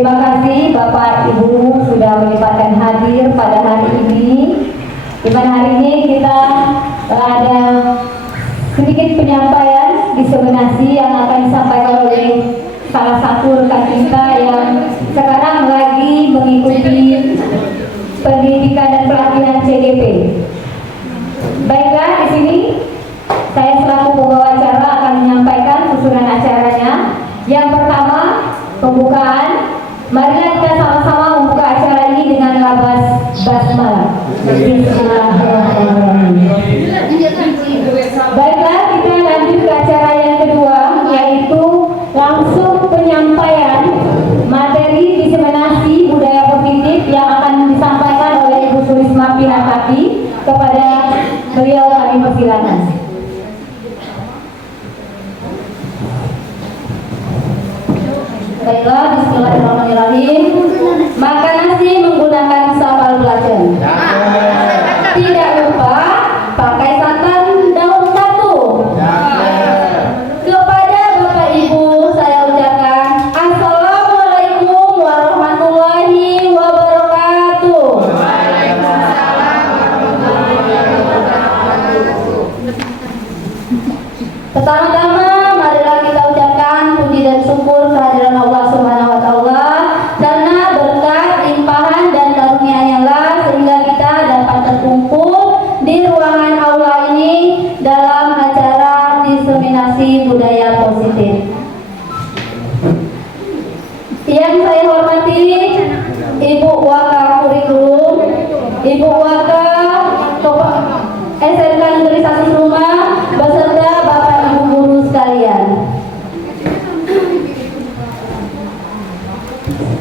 Terima kasih Bapak Ibu sudah menyempatkan hadir pada hari ini. Di mana hari ini kita ada sedikit penyampaian diseminasi yang akan disampaikan oleh salah satu rekan kita yang sekarang lagi mengikuti pendidikan dan pelatihan CGP. Baiklah, di sini saya selaku pembawa acara akan menyampaikan susunan acaranya. Yang pertama, pembukaan. Marilah kita sama-sama membuka acara ini dengan labaz basmalah. Baiklah, kita lanjut ke acara yang kedua, yaitu langsung penyampaian materi diseminasi budaya positif yang akan disampaikan oleh Ibu Surisma Pinakati kepada beliau. Kami persilakan. Baiklah, bismillahirrahmanirrahim. Makan nasi menggunakan sambal belacan. Tidak lupa pakai santan daun satu. Kepada Bapak Ibu saya ucapkan Assalamualaikum warahmatullahi wabarakatuh. Pertama-tama marilah kita ucapkan puji dan syukur kehadiran Allah Subhanahu wa taala karena berkat limpahan dan karunia-Nya lah sehingga kita dapat terkumpul di ruangan aula ini dalam acara diseminasi budaya positif. Yang saya hormati Ibu Waka Kurikulum, Ibu Waka SMK Negeri 1 Rumah beserta Bapak Ibu guru sekalian.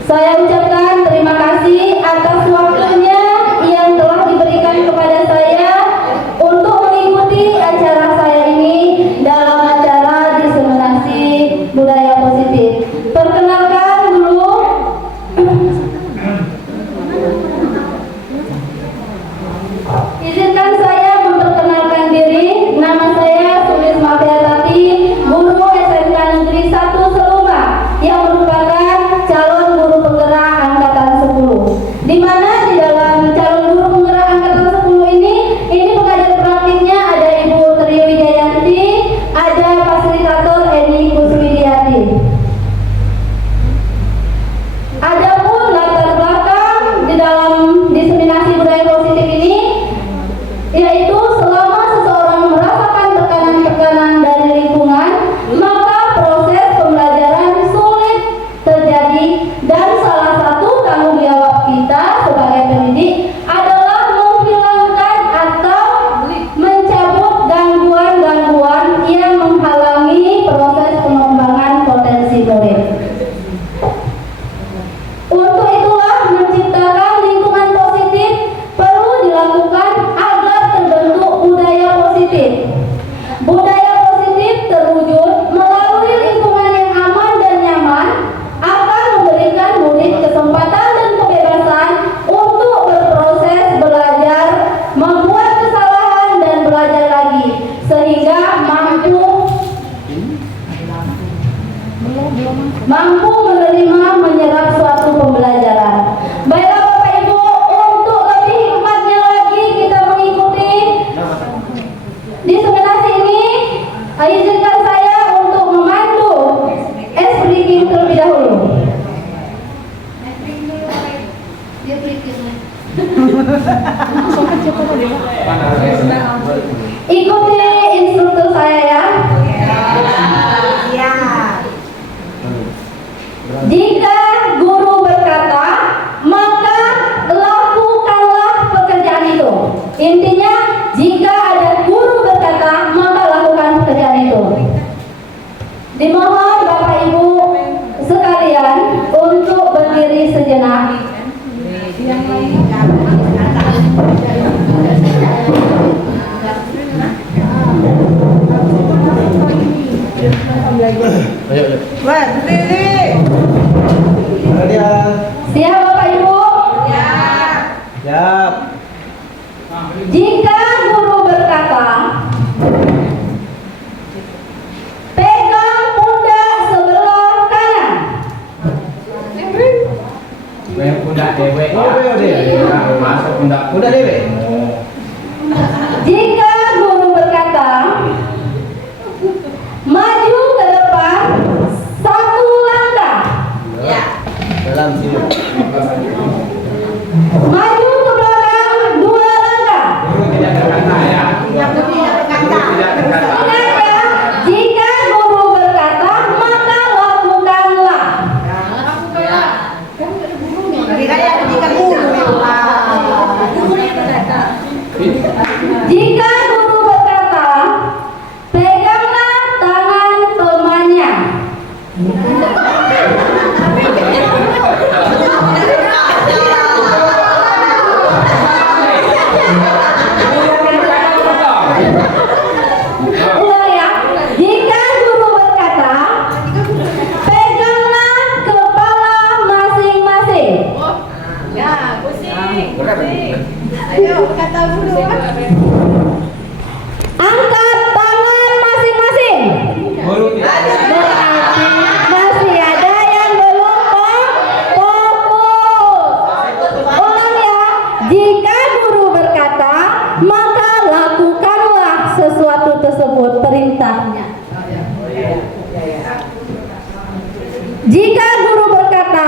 Saya ucapkan terima kasih atas waktunya yang telah diberikan kepada saya untuk mengikuti acara saya ini dalam acara diseminasi budaya positif. Perkenalkan dulu, izinkan saya memperkenalkan diri. Nama saya Surisma Pinakati, guru SMK Negeri 1 Seluma yang merupakan calon guru penggerak angkatan 10. Di mana di dalam calon guru penggerak angkatan 10 ini pengajar praktiknya ada Ibu Tri Wijayanti, ada fasilitator Eni Kuswidiati. Adapun latar belakang di dalam diseminasi budaya positif ini yaitu selama seseorang merasakan tekanan-tekanan dari lingkungan, maka proses pembelajaran sulit terjadi dan salah satu tanggung jawab kita sebagai pendidik adalah menghilangkan atau mencabut gangguan-gangguan yang menghalangi proses pengembangan potensi murid. Untuk itulah menciptakan lingkungan positif perlu dilakukan agar terbentuk budaya positif. Budaya positif terwujud melalui lingkungan yang aman dan nyaman akan memberikan murid kesempatan dan kebebasan untuk berproses belajar, membuat kesalahan dan belajar lagi sehingga mampu menerima menyerap suatu pembelajaran. Baiklah Bapak Ibu, untuk lebih hikmatnya lagi kita mengikuti diseminasi ini, izinkan saya untuk memandu ice breaking terlebih dahulu. Ikuti instruktur saya ya. Jika guru berkata, maka lakukanlah pekerjaan itu. Intinya, jika ada guru berkata, maka lakukan pekerjaan itu. Dimohon Bapak Ibu sekalian untuk berdiri sejenak. Berdiri. Siap Bapak Ibu? Siap. Jika guru berkata, pegang pundak sebelah kanan. dewek. Masuk Udah dewek. Jika guru berkata, maju ke depan satu langkah. Dalam sini. Maju ke belakang dua langkah. Guru tidak berkata ya. Tidak berkata. Ingat ya, jika guru berkata, maka lakukanlah. Jika guru berkata, peganglah tangan temannya. Ulang ya. Jika guru berkata, peganglah kepala masing-masing. Angkat tangan masing-masing. Guru tidak. Berarti masih ada yang belum fokus. Ulang ya. Jika guru berkata, maka lakukanlah sesuatu tersebut, perintahnya. Jika guru berkata,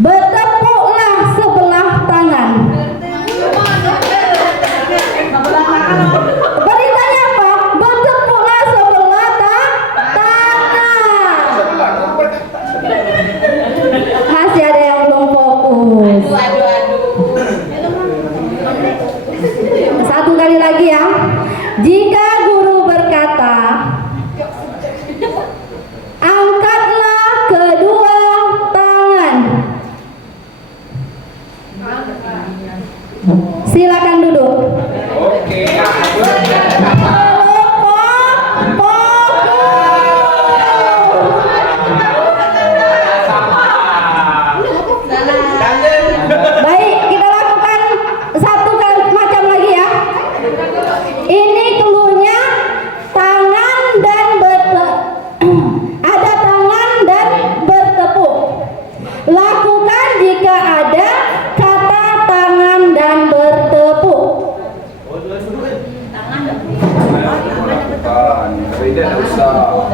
bertepuklah sebelah tangan. Perintahnya apa? Bertepuklah sebelah tangan. Masih ada yang belum fokus. Satu kali lagi ya. Jika guru berkata, angkatlah kedua tangan. Silakan duduk. Oke. Guru tidak berkata. Baik, kita lakukan satu kali macam lagi ya. Ini cluenya tangan dan ada tangan dan bertepuk. Lakukan jika ada kata tangan dan bertepuk. Tidak usah.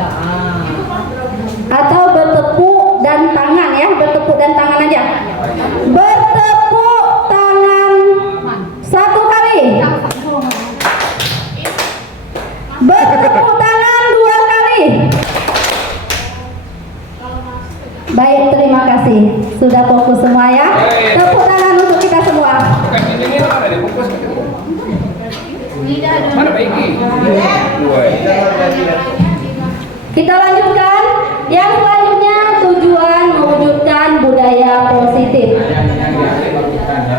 Atau bertepuk dan tangan ya, bertepuk dan tangan aja. Bertepuk tangan satu kali. Bertepuk tangan dua kali. Baik, terima kasih. Sudah fokus semua ya. Tepuk tangan untuk kita semua. Bukan ini mana difokus. Mana baiki? Dua. Kita lanjutkan. Yang selanjutnya tujuan mewujudkan budaya positif.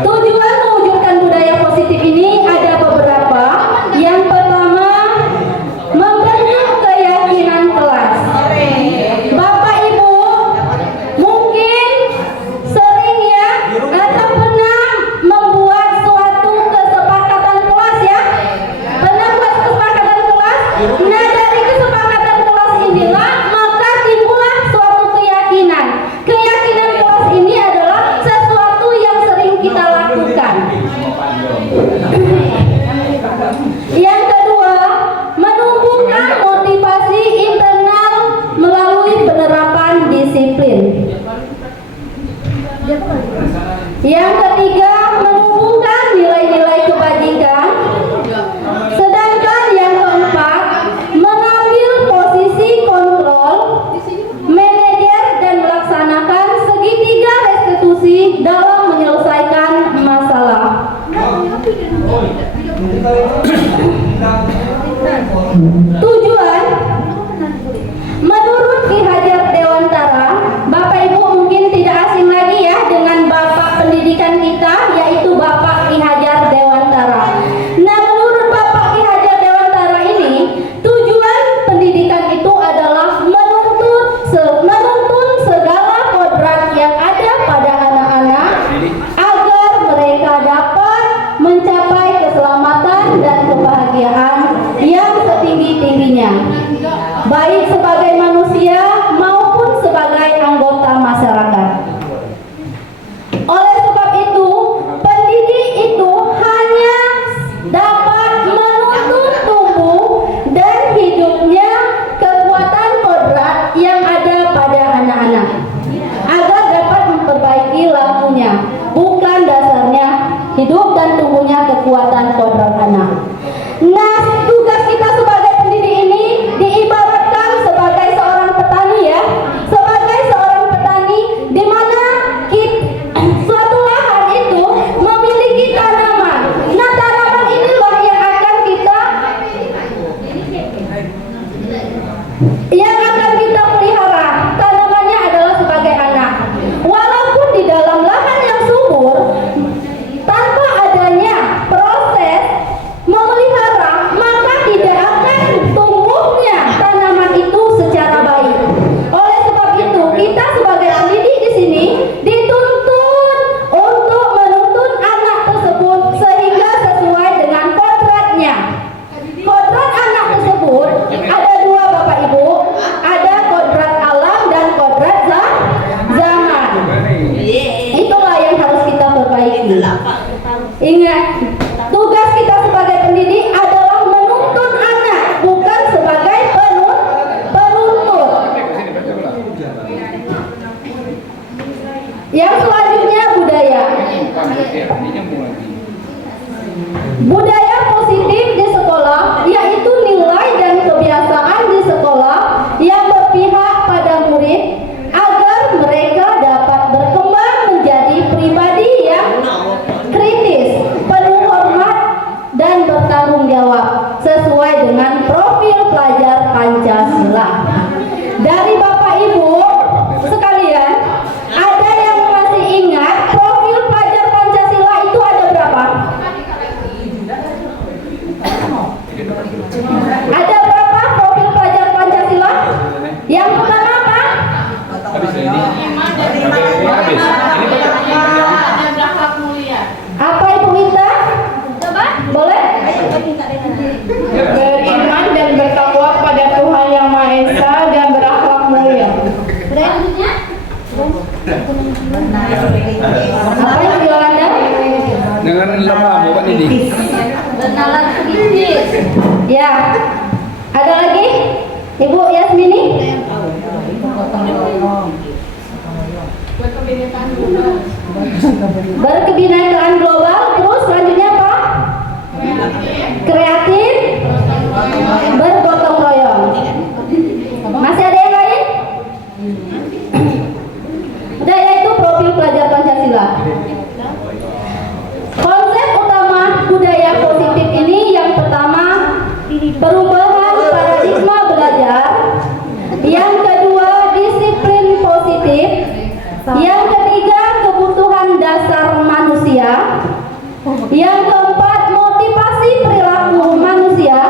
Tujuan mewujudkan budaya positif ini ada beberapa. Yang pertama, membentuk keyakinan kelas. Bapak Ibu mungkin sering ya atau pernah membuat suatu kesepakatan kelas ya. Pernah buat kesepakatan kelas? Nah, dari kesepakatan kelas inilah maka timbullah suatu keyakinan. Keyakinan kelas ini adalah sesuatu yang sering kita lakukan. Yang kedua, menumbuhkan motivasi internal melalui penerapan disiplin. Yang ketiga, menumbuhkan nilai-nilai kebajikan. Sedangkan yang keempat, mengambil posisi kontrol, manajer dan melaksanakan segitiga restitusi dalam menyelesaikan masalah. Tujuan menurut Ki Hajar Dewantara, Bapak Ibu mungkin tidak asing lagi ya dengan Bapak pendidikan kita, yaitu Bapak Ki Hajar Dewantara. Nah, menurut Bapak Ki Hajar Dewantara ini, tujuan pendidikan itu adalah menuntun segala kodrat yang ada pada anak-anak agar mereka dapat mencapai keselamatan dan kebahagiaan yang setinggi-tingginya, baik sebagai manusia maupun sebagai anggota masyarakat. Yang selanjutnya budaya. Budaya positif di sekolah yaitu nilai dan kebiasaan di sekolah yang berpihak pada murid agar mereka dapat berkembang menjadi pribadi yang kritis, penuh hormat dan bertanggung jawab sesuai dengan profil pelajar Pancasila. Dari Bapak Ibu sekalian, ada yang masih ingat profil pelajar Pancasila itu ada berapa? Ada berapa profil pelajar Pancasila? Yang pertama apa? Habis ini. Habis. Ini baca. Apa Ibu Winta? Coba, boleh? Beriman dan bertakwa pada Tuhan Yang Maha Esa dan berakhlak mulia. Selanjutnya? Apa yang Yolanda? Dengan lama bukan ini. Bernalar kritis. Ya. Ada lagi? Ibu Yasmini? Berkebinekaan global. Terus selanjutnya apa? Kreatif. Bergotong royong. Masih ada yang lain? Udah, yaitu profil pelajar Pancasila. Konsep utama budaya positif ini yang pertama perubahan paradigma belajar, yang kedua disiplin positif, yang ketiga kebutuhan dasar manusia, yang keempat motivasi perilaku manusia,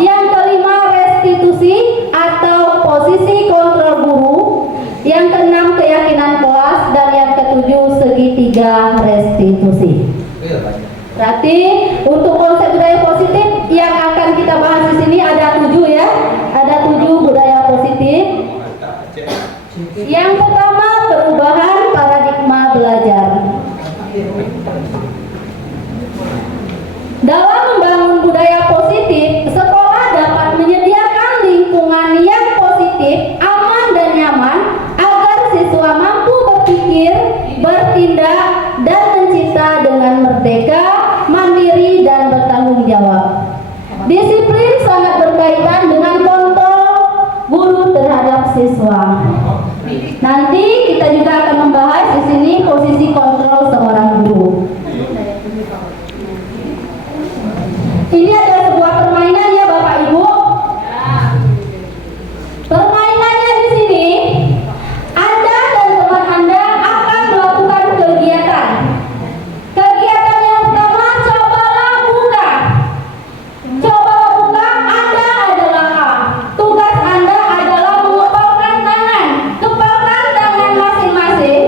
yang kelima restitusi atau posisi kontrol guru, yang keenam keyakinan kelas, dan yang ketujuh segitiga restitusi. Berarti untuk konsep budaya positif yang akan kita bahas di sini ada 7 ya, ada 7 budaya positif. Yang pertama perubahan paradigma belajar. Dalam membangun budaya positif, sekolah dapat menyediakan lingkungan yang positif, aman dan nyaman agar siswa mampu berpikir, bertindak, dan mencipta dengan merdeka, mandiri, dan bertanggung jawab. Disiplin sangat berkaitan dengan kontrol guru terhadap siswa. Nanti kita juga akan membahas di sini posisi kontrol seorang guru. Ini adalah sebuah permainan ya Bapak Ibu. Permainannya di sini, Anda dan teman Anda akan melakukan kegiatan. Kegiatan yang pertama, cobalah buka. Cobalah buka, Anda adalah A. Tugas Anda adalah mengepalkan tangan. Kepalkan tangan masing-masing.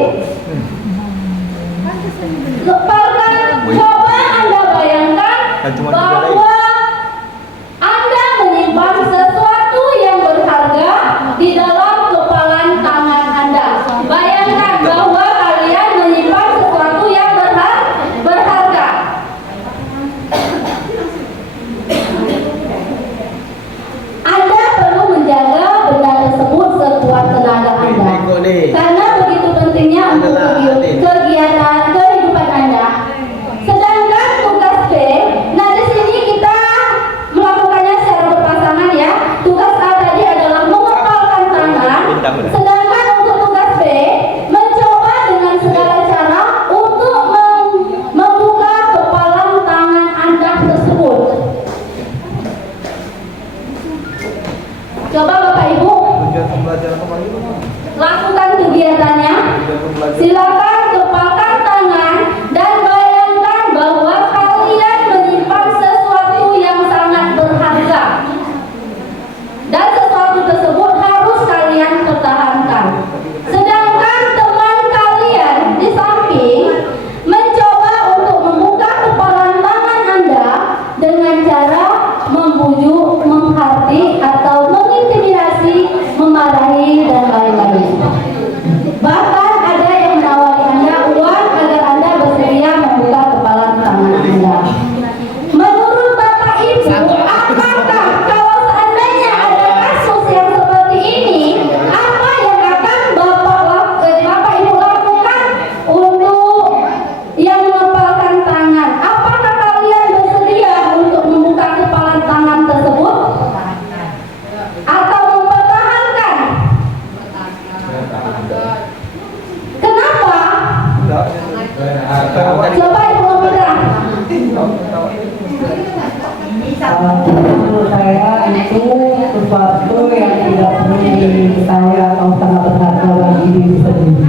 bagi saya atau sangat berharga bagi diri sendiri.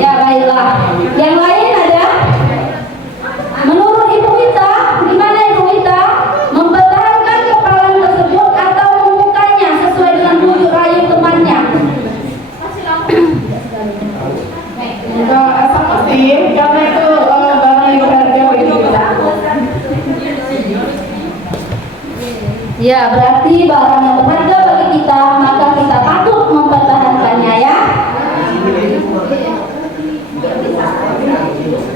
Ya baiklah, yang lain ada? Menurut Ibu Wita, gimana Ibu Wita? Mempertahankan kepalan tersebut atau membukanya sesuai dengan bujuk rayu temannya? Sama sih, karena itu barang yang berharga bagi kita. Ya, berarti barang yang berharga bagi kita, maka kita patut mempertahankannya ya.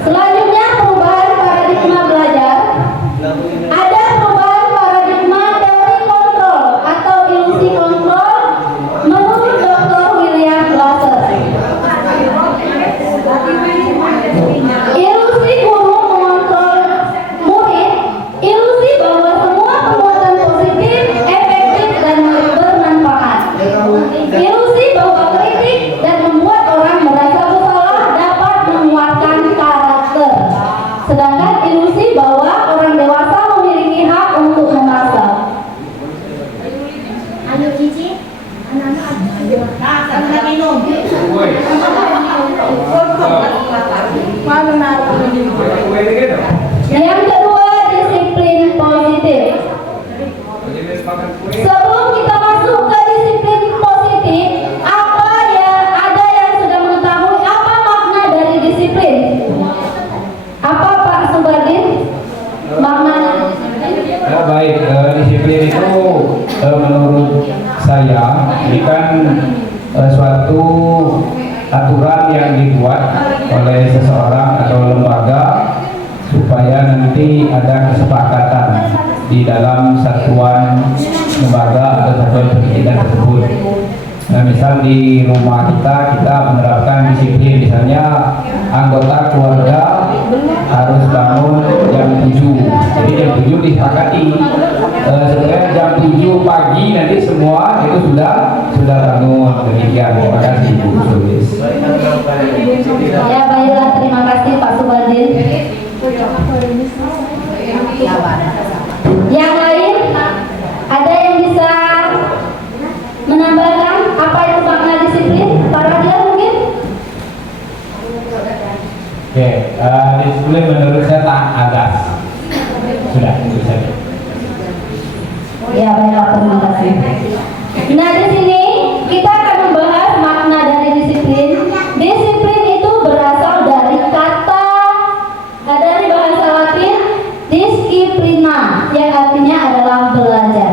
Selanjutnya perubahan paradigma belajar. Ada perubahan paradigma teori kontrol atau ilusi kontrol menurut Dr. William Glasser. Ilusi guru mengontrol murid, ilusi bahwa semua perbuatan positif, efektif dan bermanfaat. Ilusi bahwa kritik dan membuat orang merasa bersalah dapat menguatkan karakter. Sedangkan ilusi bahwa orang dewasa memiliki hak untuk memaksa. Ayo Cici, anak-anak sama minum. Yang kedua, disiplin positif. Sebelum kita masuk ke disiplin positif, ada yang sudah mengetahui apa makna dari disiplin? Apa Pak Subardin? Makna Ya, baik, disiplin itu menurut saya ini kan suatu aturan yang dibuat oleh seseorang atau lembaga supaya nanti ada kesepakatan di dalam satuan lembaga atau satuan pendidikan tersebut. Nah, misal di rumah kita menerapkan disiplin, misalnya anggota keluarga harus bangun jam 7. Jadi jam 7 disepakati. Sebenarnya jam 7 pagi nanti semua itu sudah bangun. Demikian. Terima kasih Bu Sulis. ya baiklah, terima kasih Pak Subardin. Yang lain ada yang bisa menambahkan apa itu makna disiplin? Para dia mungkin? Oke, disiplin menurut saya tak agas. Sudah, itu saja. Ya baiklah, terima kasih. Nah di sini kita akan membahas makna dari disiplin. Disiplin itu berasal dari dari bahasa Latin disciplina, yang artinya adalah belajar.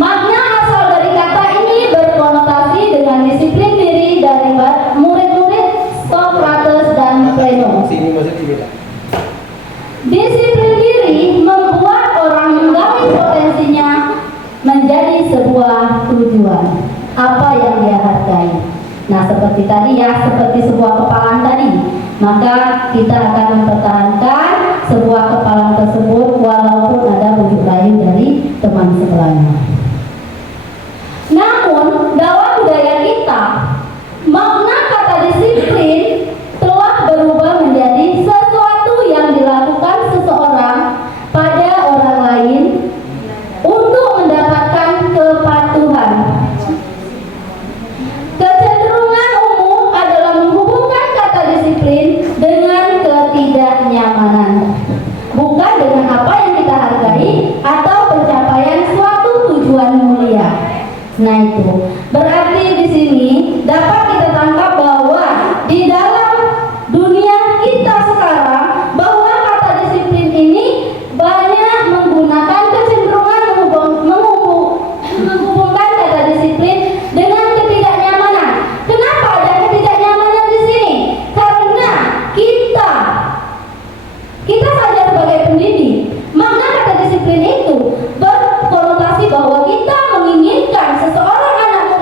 Makna asal dari kata ini berkonotasi dengan disiplin diri dari murid-murid Socrates dan Pleno. Disiplin diri membuat orang menggali potensinya menjadi sebuah tujuan. Apa yang dia hargai. Nah, seperti tadi ya, seperti sebuah kepalan tadi, maka kita akan mempertahankan sebuah kepalan tersebut walaupun ada bujuk rayu dari teman sebelahnya. Namun, dalam budaya kita, makna kata disiplin telah berubah menjadi sesuatu yang dilakukan seseorang pada orang lain untuk mendapatkan kepatuhan. Kecenderungan umum adalah menghubungkan kata disiplin dengan ketidaknyamanan, bukan dengan apa yang kita hargai atau pencapaian suatu tujuan mulia. Nah itu berarti di sini dapat kita tangkap bahwa di dalam dunia kita sekarang bahwa kata disiplin ini banyak menggunakan kecenderungan menghubungkan kata disiplin dengan ketidaknyamanan. Kenapa ada ketidaknyamanan di sini? Karena kita saja sebagai pendidik, makna kata disiplin itu berkonotasi bahwa kita menginginkan seseorang anak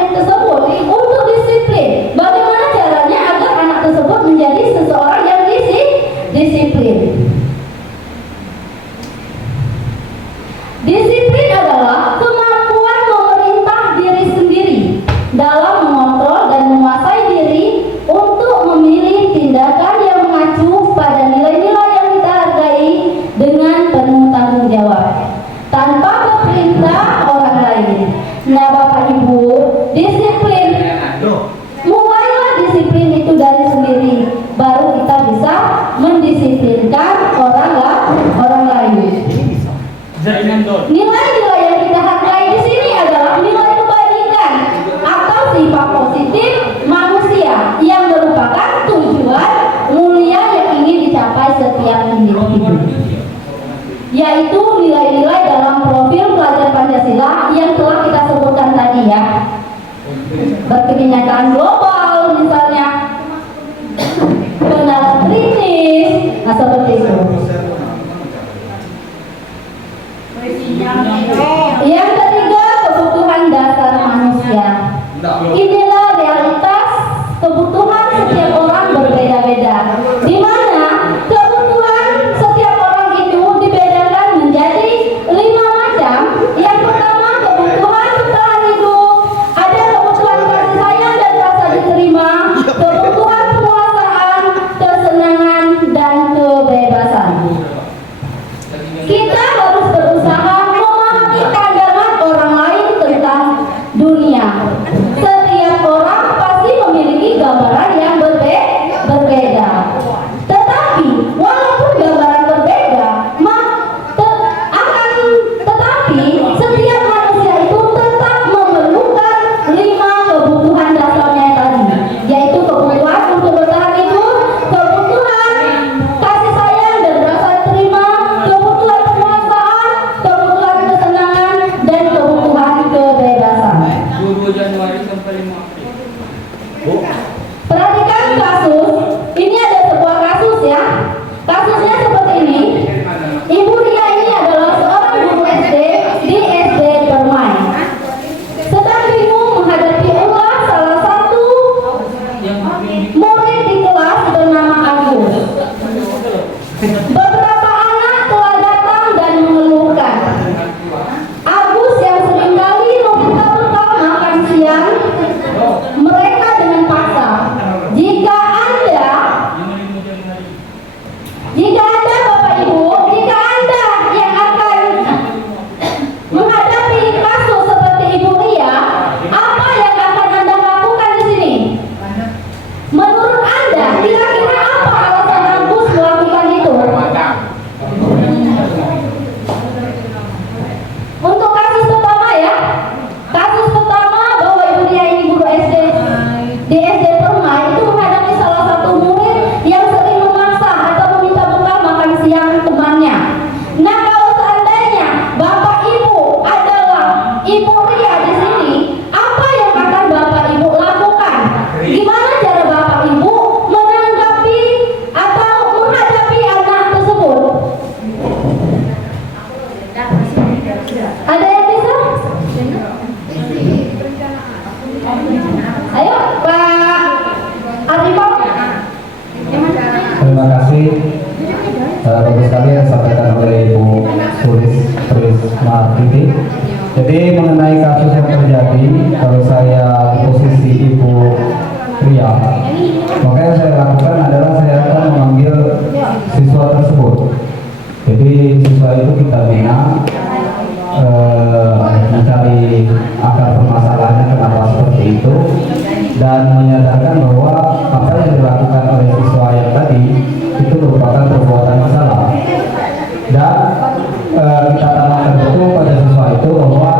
yang telah kita sebutkan tadi ya. Berkenyataan global misalnya, kenalan kritis, nah seperti itu. Yang ketiga, kebutuhan dasar manusia. Inilah realitas kebutuhan setiap orang berbeda-beda, di mana kebutuhan setiap orang itu dibedakan menjadi 5 macam. Yang pertama, kebutuhan bertahan hidup. Ada kebutuhan kasih sayang dan rasa diterima, kebutuhan penguasaan, kesenangan, dan kebebasan. Kita harus berusaha memahami pandangan orang lain tentang dunia. Setiap orang pasti memiliki gambaran yang berbeda. Tetapi walaupun gambaran berbeda, tetapi setiap manusia itu tetap memerlukan 5 kebutuhan dasarnya tadi, yaitu kebutuhan untuk bertahan hidup, kebutuhan kasih sayang dan rasa terima, kebutuhan penguasaan, kebutuhan kesenangan, dan kebutuhan kebebasan. 22 Januari sampai 5 April. Perhatikan kasus, ini ada sebuah kasus ya. Kasusnya seperti ini. Ibu Ria ini adalah seorang guru SD di SD Permai. Sedang bingung menghadapi ulah salah satu murid di kelas bernama Agus. Beberapa anak telah datang dan mengeluhkan. Agus yang seringkali meminta bekal makan siang mereka dengan paksa. Jika Anda Bapak Ibu, jika Anda yang akan menghadapi kasus seperti Ibu Ria, apa yang akan Anda lakukan di sini? Menurut Anda, kira-kira apa alasan Agus melakukan itu? Untuk kasus pertama ya, kasus pertama bahwa Ibu Ria ini guru SD di SD Permai itu menghadapi salah satu murid yang sering memaksa atau meminta bekal makan siang temannya. Nah, kalau seandainya Bapak Ibu adalah Ibu Ria di sini, apa yang akan Bapak Ibu lakukan? Gimana cara Bapak Ibu menanggapi atau menghadapi anak tersebut? Ada yang bisa? Ayo, Pak Arifan. Terima kasih. Bagus sekali yang disampaikan oleh Ibu Sulis Trismartini. Jadi mengenai kasus yang terjadi, kalau saya di posisi Ibu Ria, maka yang saya lakukan adalah saya akan memanggil siswa tersebut. Jadi siswa itu kita bina, mencari akar permasalahannya kenapa seperti itu, dan menyadarkan bahwa apa yang dilakukan oleh siswa yang tadi itu merupakan perbuatan salah, dan kita tanamkan betul pada siswa itu bahwa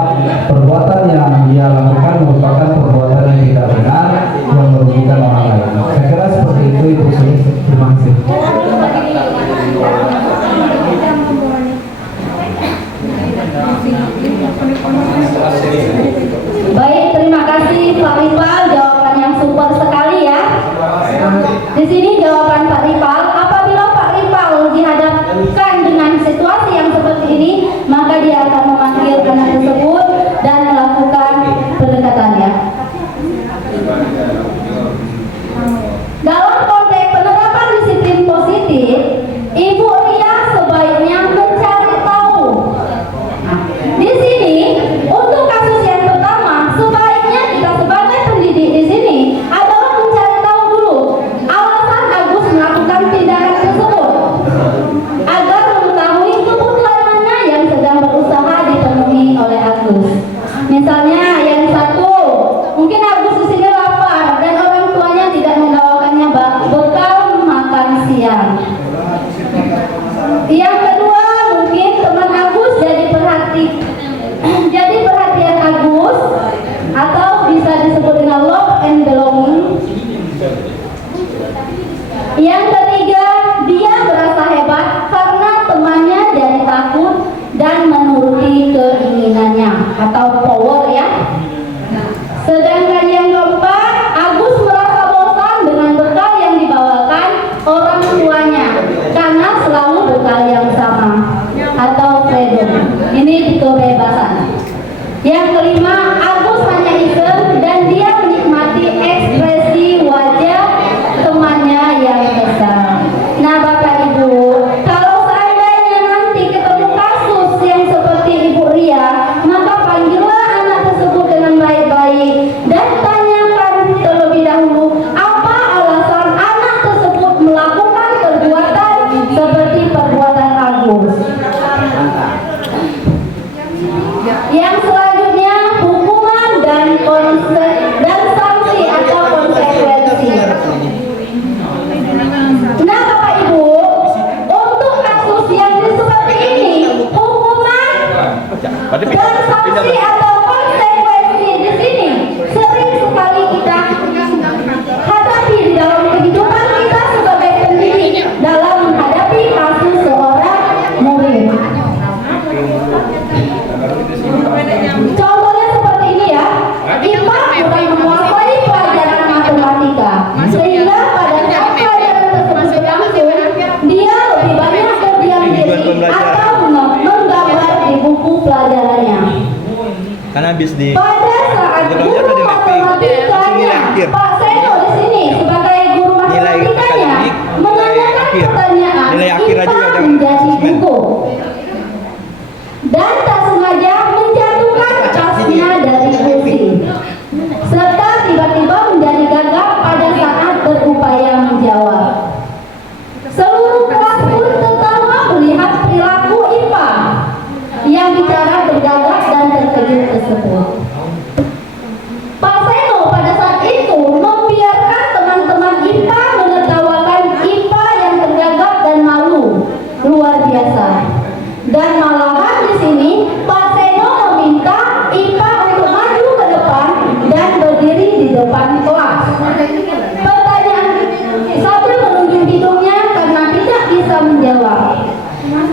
perbuatan yang dia lakukan merupakan perbuatan yang tidak benar yang merugikan orang lain. Saya kira seperti itu Ibu Sulis. Terima kasih. Baik, terima kasih Pak Ripal, jawaban yang super sekali ya. Di sini jawaban Pak Ripal, apabila Pak Ripal dihadapkan dengan situasi yang seperti ini, maka dia akan memanggil anak tersebut dan melakukan pendekatannya. Dalam konteks penerapan disiplin positif, Ibu Ria sebaiknya mencari tahu. Nah, di sini untuk kasus yang pertama, sebaiknya kita sebagai dan sanksi atau konsekuensi. Nah, Bapak Ibu, untuk kasus yang seperti ini, hukuman dan sanksi atau konsekuensi di sini sering sekali kita hadapi di dalam kehidupan kita sebagai pendidik dalam menghadapi kasus seorang murid. Contohnya seperti ini ya, IPA kurang menguasai pelajaran matematika, sehingga pada saat pelajaran tersebut berlangsung, dia lebih banyak berdiam diri atau menggambar di buku pelajarannya. Kan habis di Pada saat guru matematikanya, Pak Seno di sini sebagai guru matematikanya menanyakan pertanyaan, nilai akhir aja IPA ada menjadi asesmen. buku dan tak sengaja menjatuhkan tasnya dari kursi, serta tiba-tiba menjadi gagap pada saat berupaya menjawab. Seluruh kelas pun tertawa melihat perilaku IPA yang bicara bergagap dan terkejut tersebut. Pak Seno pada saat itu membiarkan teman-teman IPA menertawakan IPA yang tergagap dan malu luar biasa. Dan malahan di sini Pak Seno meminta IPA untuk maju ke depan dan berdiri di depan kelas. Pertanyaan sambil menunjuk hidungnya karena tidak bisa menjawab.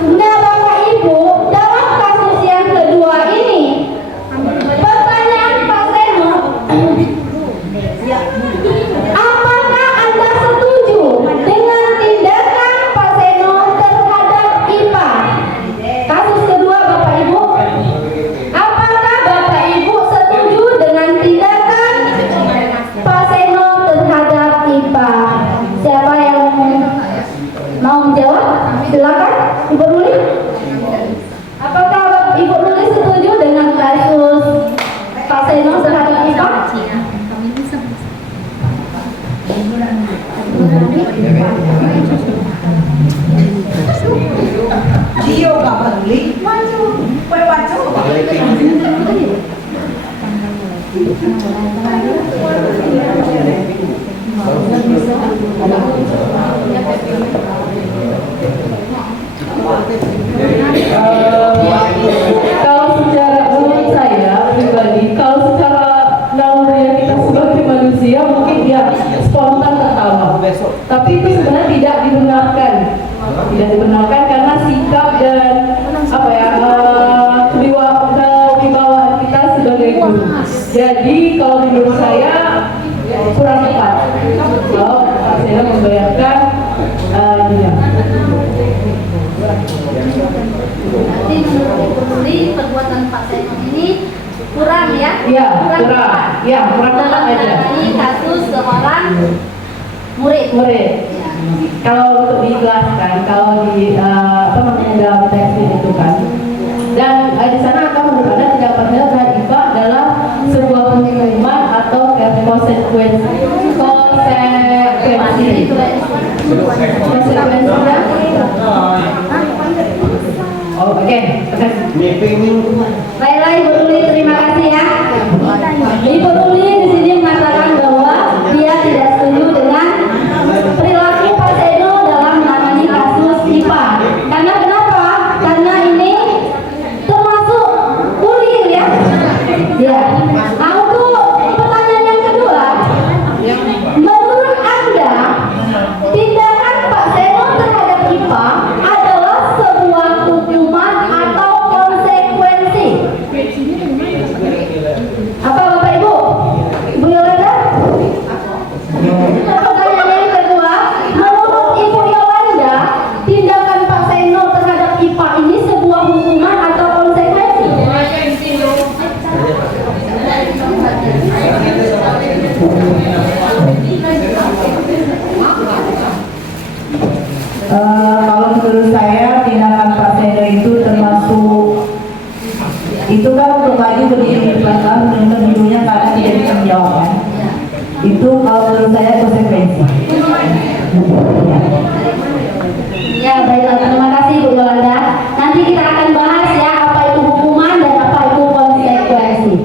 Nah, Bapak Ibu, dalam kasus yang kedua ini, pertanyaan Pak Seno, apakah Anda setuju dengan tindakan Pak Seno terhadap IPA? Kasus kedua, Bapak Ibu, apakah Bapak Ibu setuju dengan tindakan Pak Seno terhadap IPA? Siapa yang mau menjawab? Silakan, Ibu Ruli. Apakah Ibu Ruli setuju dengan kasus Pak Seno terhadap IPA? Dia gak beli. Maju. Kue maju. Kalau secara menurut saya pribadi, kalau secara naluri kita sebagai manusia mungkin dia spontan tertawa, tapi itu sebenarnya tidak dibenarkan, karena sikap dan apa ya kewibawaan kita sebagai guru. Jadi kalau menurut saya kurang tepat kalau Pak Seno membayarkan dia. Berarti menurut Ibu Ruli perbuatan Pak Seno ini kurang ya? Iya, kurang. Ya, kurang tepat dalam aja. menangani kasus seorang murid. Ya. Kalau untuk dijelaskan, kalau di dalam teks itu kan, dan di sana akan menunjukkan tidak pernah terhadap IPA adalah sebuah hukuman atau konsekuensi. Oh, oke. Baiklah Ibu Ruli, terima kasih ya. Ibu Ruli di sini mengatakan bahwa dia tidak setuju dengan perilaku Pak Seno dalam menangani kasus IPA. Karena kenapa? Karena ini termasuk kuliah ya. Ya. Nah, untuk pertanyaan yang kedua, menurut Anda tindakan Pak Seno terhadap IPA adalah sebuah hukuman atau konsekuensi? Apa Bapak Ibu? Ibu Yolanda? Pertanyaan yang kedua, menurut Ibu Yolanda, tindakan Pak Seno terhadap IPA ini sebuah hukuman atau konsekuensi? Kalau menurut saya tindakan Pak Seno itu termasuk itu kan untuk maju berdiri di depan kelas menuntut hidungnya karena tidak bisa menjawab kan. Itu kalau menurut saya konsekuensi. Ya, baiklah, terima kasih Bu Yolanda. Nanti kita akan bahas ya apa itu hukuman dan apa itu konsekuensi.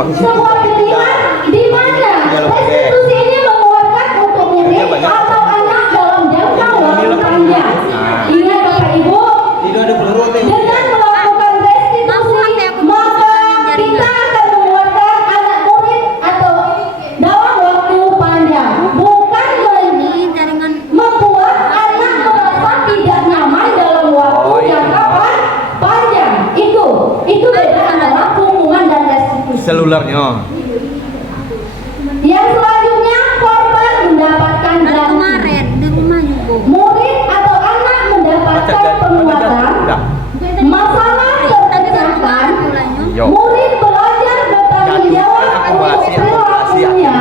Semua pilihan di mana restitusi ini menguatkan untuk murid atau anak dalam jangka waktu panjang. Ingat Bapak Ibu, dengan melakukan restitusi maka kita akan menguatkan anak murid atau dalam waktu panjang, bukan membuat anak merasa tidak nyaman dalam waktu jangka panjang. Itu beda antara hukuman dan restitusi. Selulernya. Yang selanjutnya, korban mendapatkan ganti. Murid atau anak mendapatkan penguatan. Masalah terpecahkan. Murid belajar bertanggung jawab untuk perilakunya.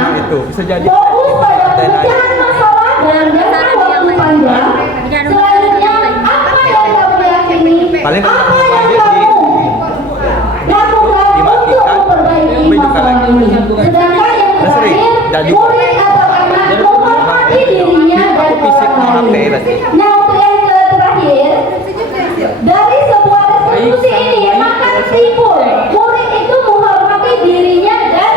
Bisa jadi. Fokus pada pemecahan masalah dalam jangka waktu panjang. Selanjutnya, apa yang kamu yakini? Paling Apa yang kamu lakukan untuk memperbaiki masalah ini? Sedangkan yang terakhir, murid atau anak menghormati dirinya dan orang lain. Nah, untuk yang terakhir, dari sebuah restitusi ini maka timbul murid itu menghormati dirinya dan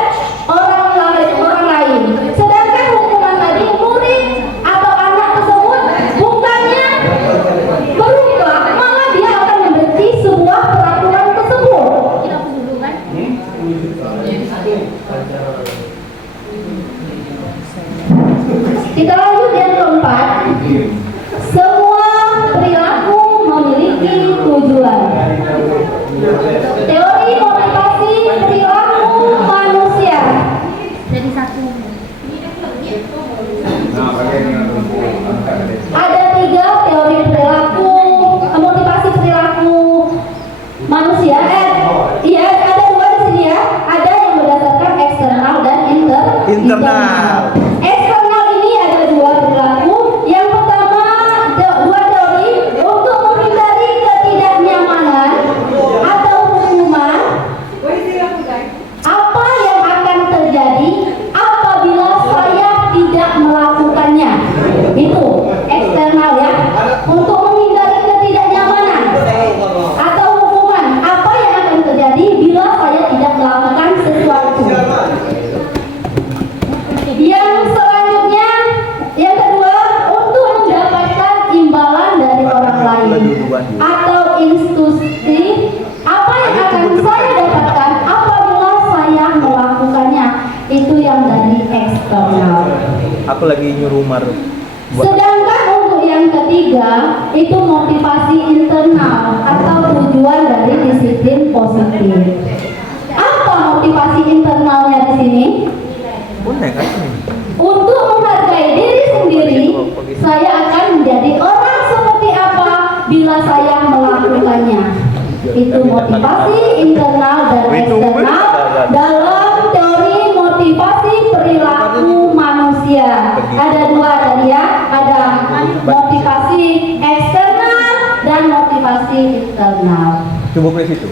orang lain. Sedangkan hukuman tadi, murid atau anak tersebut bukannya berubah, malah dia akan membenci sebuah peraturan tersebut. Kita lanjut yang keempat. Semua perilaku memiliki tujuan. Teori motivasi perilaku manusia. Ada 3 teori perilaku motivasi perilaku manusia. Iya, ada 2 di sini ya. Ada yang berdasarkan eksternal dan internal. Eksternal ini ada 2 perilaku. Yang pertama, 2 teori untuk menghindari ketidaknyamanan atau hukuman. Apa yang akan terjadi apabila saya tidak melakukannya? Itu eksternal ya. Untuk menghindari ketidaknyamanan atau hukuman, apa yang akan terjadi bila saya tidak melakukan sesuatu? Yang selanjutnya, yang kedua, untuk mendapatkan imbalan dari orang lain atau institusi. Apa yang akan saya dapatkan apabila saya melakukannya? Itu yang dari eksternal. Aku lagi nyuruh Umar. Sedangkan untuk yang ketiga, itu motivasi internal atau tujuan dari disiplin positif. Apa motivasi internalnya di sini? Untuk menghargai diri sendiri, saya akan menjadi orang seperti apa bila saya melakukannya. Itu motivasi internal dan eksternal dalam teori motivasi perilaku manusia. Ada 2 tadi ya, ada motivasi eksternal dan motivasi internal. Coba ke situ.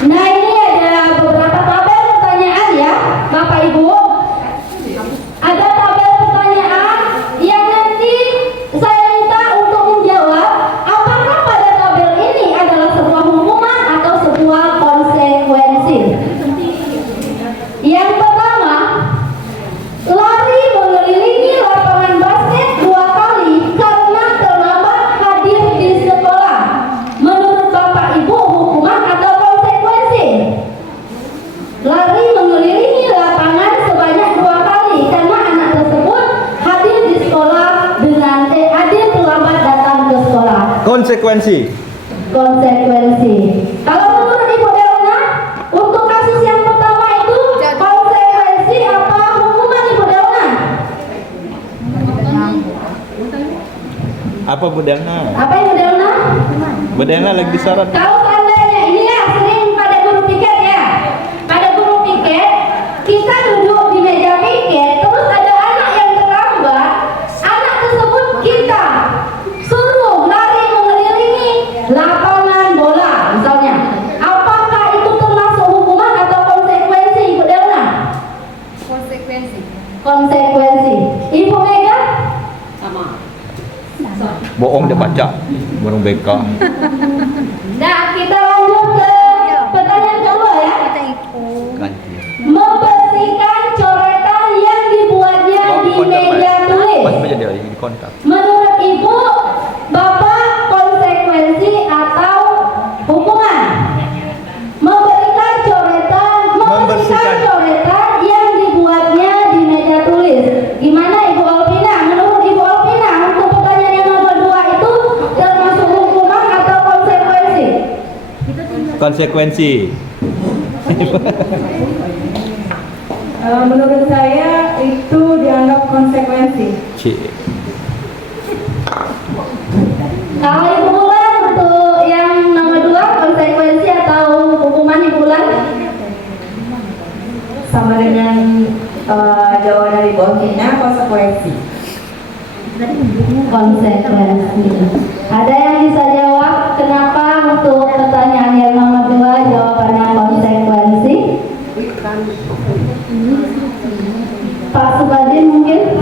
Nah, ini ada beberapa tabel pertanyaan ya, Bapak Ibu. Ada tabel pertanyaan yang nanti saya minta untuk menjawab apakah pada tabel ini adalah sebuah hukuman atau sebuah konsekuensi. Yang pertama, lari mengelilingi lapangan basket 2 kali karena terlambat hadir di sekolah. Menurut Bapak Ibu, hukuman atau konsekuensi? Lari mengelilingi lapangan sebanyak 2 kali karena anak tersebut hadir di sekolah dengan hadir terlambat datang ke sekolah. Konsekuensi. Kalau menurut Ibu Delna, untuk kasus yang pertama itu konsekuensi apa hukuman Ibu Delna? Apa Budana? Apa Ibu Delna? Budana lagi disorot. Kalau seandainya ini ya sering pada guru piket ya, pada guru piket kita duduk di meja piket, terus ada anak yang terlambat, anak tersebut kita suruh lari mengelilingi lapangan bola misalnya. Apakah itu termasuk hukuman atau konsekuensi Ibu Delna? Konsekuensi. Ibu Mega? Bohong dia baca. Burung beka. Nah, kita lanjut ke Konsekuensi. Menurut saya itu dianggap konsekuensi. Cik. Kalau Ibu Bulan untuk yang nomor 2 konsekuensi atau hukuman Ibu Bulan? Sama dengan jawaban dari Bosina, konsekuensi. Konsekuensi. Ada yang bisa jawab kenapa untuk pertanyaan yang nomor 2 jawabannya konsekuensi? Pak Subadin mungkin?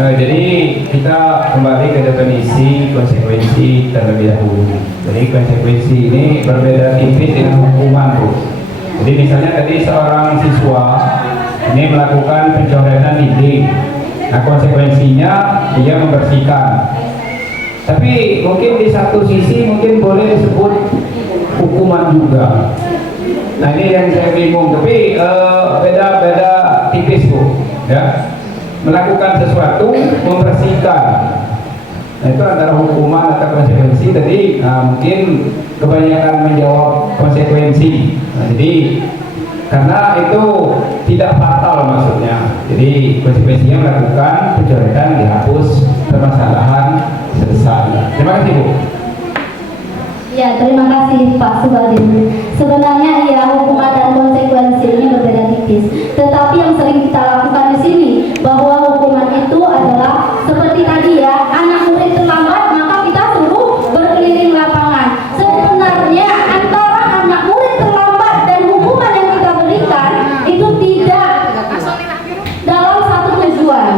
Jadi kita kembali ke definisi konsekuensi terlebih dahulu. Jadi konsekuensi ini berbeda tipis dengan hukuman, Bu. Jadi misalnya tadi seorang siswa ini melakukan pencoretan dinding. Nah, konsekuensinya dia membersihkan. Tapi mungkin di satu sisi mungkin boleh disebut hukuman juga. Nah, ini yang saya bingung. Tapi beda-beda tipis, Bu. Ya. Melakukan sesuatu, membersihkan. Nah, itu antara hukuman atau konsekuensi. Tadi mungkin kebanyakan menjawab konsekuensi. Nah, jadi karena itu tidak fatal maksudnya. Jadi konsekuensinya melakukan pencoretan, dihapus, permasalahan selesai. Terima kasih, Bu. Ya, terima kasih Pak Subadin. Sebenarnya ya hukuman dan konsekuensi ini berbeda tipis. Tetapi yang sering kita lakukan di sini bahwa hukuman itu adalah seperti tadi ya, anak murid terlambat maka kita suruh berkeliling lapangan. Sebenarnya antara anak murid terlambat dan hukuman yang kita berikan itu tidak dalam satu tujuan.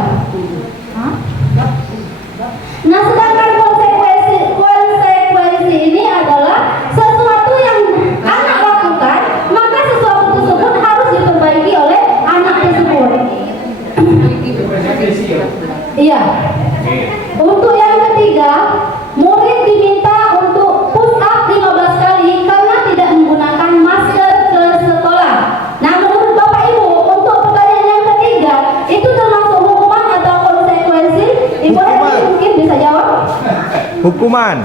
Nah, sedangkan konsekuensi ini adalah sesuatu yang anak lakukan, maka sesuatu tersebut harus diperbaiki oleh anak tersebut. Iya. Untuk yang ketiga, murid diminta untuk push up 15 kali karena tidak menggunakan masker ke sekolah. Nah, menurut Bapak Ibu, untuk pertanyaan yang ketiga, itu termasuk hukuman atau konsekuensi? Ibu Hukuman. mungkin bisa jawab? Hukuman.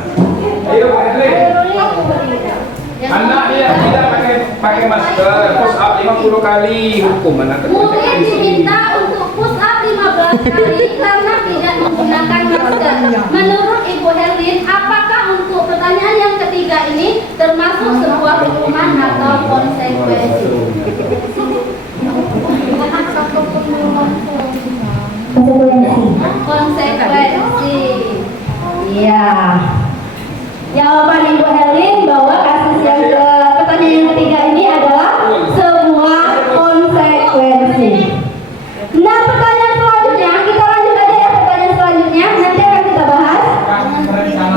Ayo, Pak Edwin. Anak dia tidak pakai masker, push up 50 kali, hukuman atau Murid konsekuensi? diminta untuk push up 15 kali karena tidak menggunakan masker. Menurut Ibu Herlin, apakah untuk pertanyaan yang ketiga ini termasuk sebuah hukuman atau konsekuensi? Konsekuensi. Iya. Jawaban Ibu Herlin bahwa kasus yang pertanyaan yang ketiga ini adalah sebuah konsekuensi. Nah, pertanyaan selanjutnya kita lanjut aja ya, pertanyaan selanjutnya nanti akan kita bahas.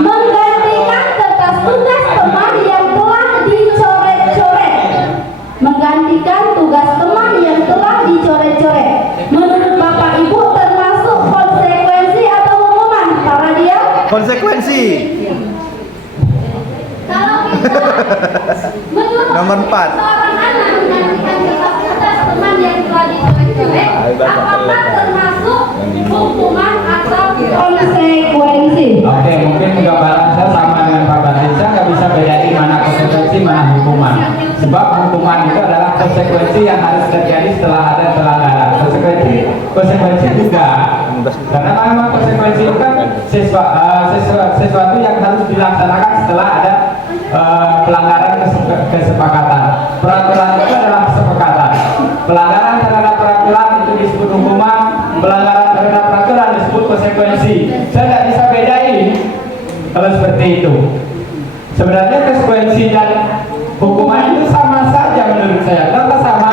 Menggantikan kertas tugas teman yang telah dicoret-coret. Menggantikan tugas teman yang telah dicoret-coret. Menurut Bapak Ibu termasuk konsekuensi atau hukuman? Para dia? Konsekuensi. Kalau kita menurut Nomor 4. seorang anak menggantikan kertas tugas teman yang telah dicoret-coret, apakah termasuk hukuman atau konsekuensi? Oke, mungkin gambaran saya sama dengan Pak Badin. Saya nggak bisa bedain mana konsekuensi, mana hukuman. Sebab hukuman itu adalah konsekuensi yang harus terjadi setelah ada pelanggaran. Konsekuensi juga. Karena memang konsekuensi itu kan sesuatu yang harus dilaksanakan setelah ada pelanggaran kesepakatan. Peraturan itu adalah kesepakatan. Pelanggaran terhadap peraturan itu disebut hukuman, pelanggaran terhadap peraturan disebut konsekuensi. Saya tidak bisa bedain kalau seperti itu. Sebenarnya konsekuensi dan hukuman itu sama saja menurut saya. Kenapa sama?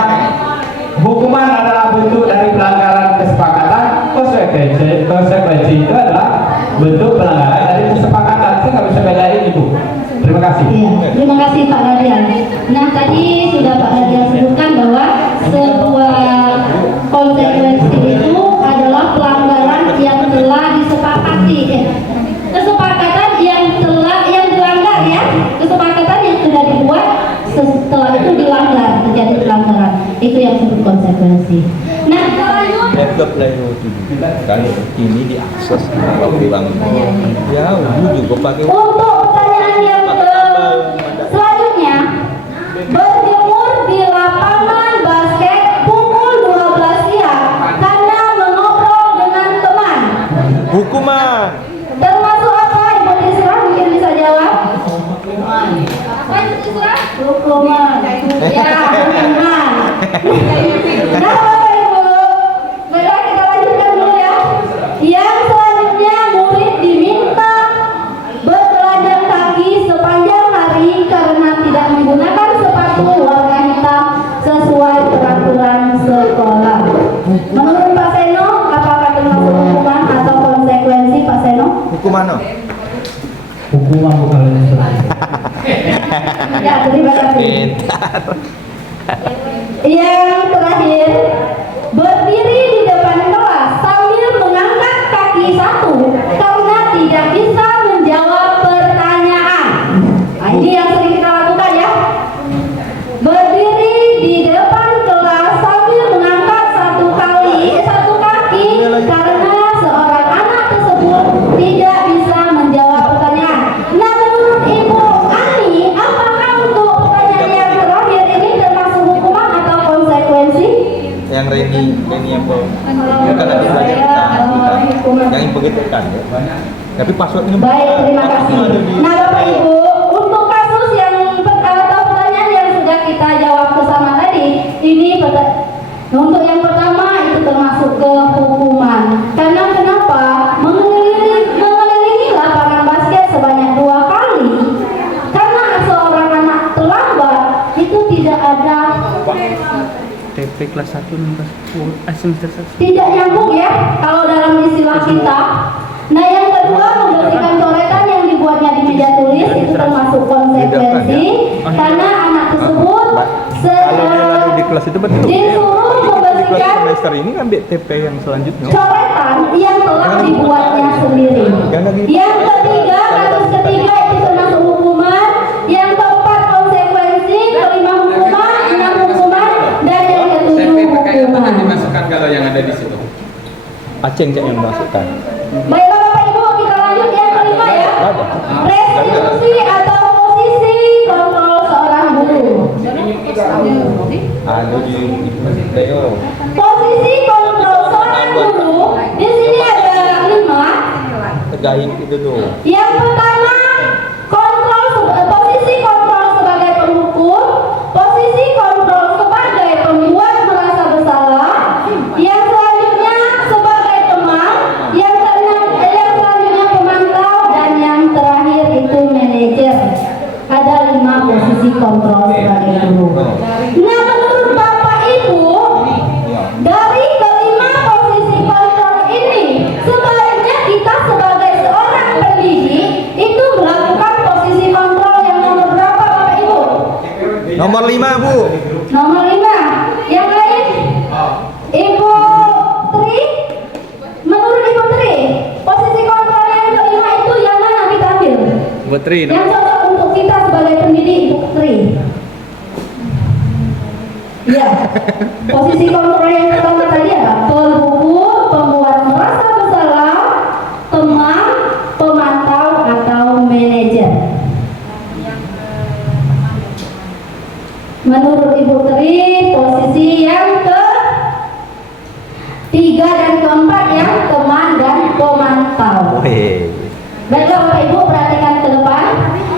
Hukuman adalah bentuk dari pelanggaran kesepakatan, konsekuensi itu adalah bentuk pelanggaran dari kesepakatan. Saya nggak bisa bedain itu. Terima kasih. Iya, terima kasih Pak Radian. Nah, tadi sudah Pak Radian sebutkan bahwa sebuah konsekuensi itu adalah pelanggaran yang telah disepakati. Kesepakatan yang dilanggar ya. Kesepakatan yang sudah dibuat setelah itu dilanggar, terjadi pelanggaran. Itu yang disebut konsekuensi. Nah, selanjutnya Laptop Lenovo kan ini diakses kalau bilang ya udah juga pakai untuk pertanyaan Apa itu istilah? Hukuman. Ya, hukuman. Nah, Bapak Ibu, baiklah kita lanjutkan dulu ya. Yang selanjutnya murid diminta bertelanjang kaki sepanjang hari karena tidak menggunakan sepatu warna hitam sesuai peraturan sekolah. Menurut Pak Seno, apakah termasuk hukuman atau konsekuensi Pak Seno? Hukuman no? Hukuman bukan Ya, terima kasih. Yang terakhir, berdiri di depan kelas sambil mengangkat kaki satu karena tidak bisa menjawab pertanyaan. Nah, ini yang sering kita lakukan ya. Berdiri di depan kelas sambil mengangkat satu kaki karena seorang anak tersebut tidak bisa menjawab pertanyaan. Nah, menurut Ibu Ani, apakah untuk pertanyaan yang terakhir ini termasuk hukuman atau konsekuensi? Yang Reni yang bukan ada belajar kita yang begitu kan. Tapi passwordnya Baik, terima kasih. Nah, Bapak Ibu, untuk kasus yang atau pertanyaan yang sudah kita jawab bersama tadi, ini untuk yang pertama itu termasuk ke hukuman. Karena kenapa? Mengelilingi lapangan basket sebanyak 2 kali. Karena seorang anak terlambat itu tidak ada TP kelas 1 kelas 10 semester 1. tidak nyambung ya kalau dalam istilah kita. Nah, yang kedua, membersihkan coretan yang dibuatnya di meja tulis itu termasuk konsekuensi karena anak tersebut kalau dia lalu di kelas itu betul. disuruh Di kelas membersihkan semester ini ambil TP yang selanjutnya. coretan yang telah dibuatnya sendiri. Yang ketiga, kasus ketiga itu termasuk hukuman. Yang keempat konsekuensi, kelima hukuman, 6 hukuman, dan yang ketujuh hukuman. dimasukkan kalau yang ada di situ? Aceng cak yang masukkan. Baiklah Bapak Ibu, kita lanjut yang kelima ya. Restitusi atau posisi kontrol seorang guru. Anu di Teo. Posisi kontrol seorang guru di sini ada 5. Tegahin itu tuh. Yang pertama, posisi kontrol sebagai penghukum, posisi kontrol sebagai pembuat merasa bersalah, yang selanjutnya sebagai teman, yang selanjutnya pemantau, dan yang terakhir itu manajer. Ada 5 posisi kontrol sebagai guru. Nah, menurut Bapak Ibu, dari kelima posisi kontrol ini, sebaiknya kita sebagai seorang pendidik itu melakukan posisi kontrol yang nomor berapa Bapak Ibu? Nomor 5 Bu. Nomor 5. Yang lain? Ibu Tri? Menurut Ibu Tri, posisi kontrol yang kelima itu yang mana kita ambil? Putri. Yang cocok untuk kita sebagai pendidik, Ibu Tri. Iya. Posisi kontrol yang pertama tadi apa? Penghukum, pembuat merasa bersalah, teman, pemantau, atau manajer. Menurut Ibu Tri, posisi yang ke-3 dan ke-4 yang teman dan pemantau. Baiklah Bapak Ibu, perhatikan ke depan.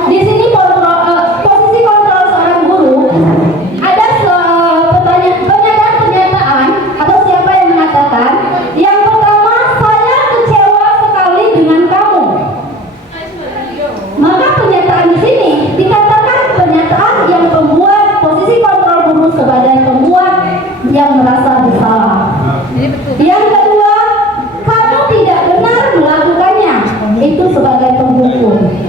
Di sini posisi kontrol seorang guru. Ada pernyataan atau siapa yang mengatakan, yang pertama, saya kecewa sekali dengan kamu. Maka pernyataan di sini dikatakan pernyataan yang membuat posisi kontrol guru sebagai pembuat yang merasa bersalah. Yang kedua, kamu tidak benar melakukannya. Itu sebagai penghukum.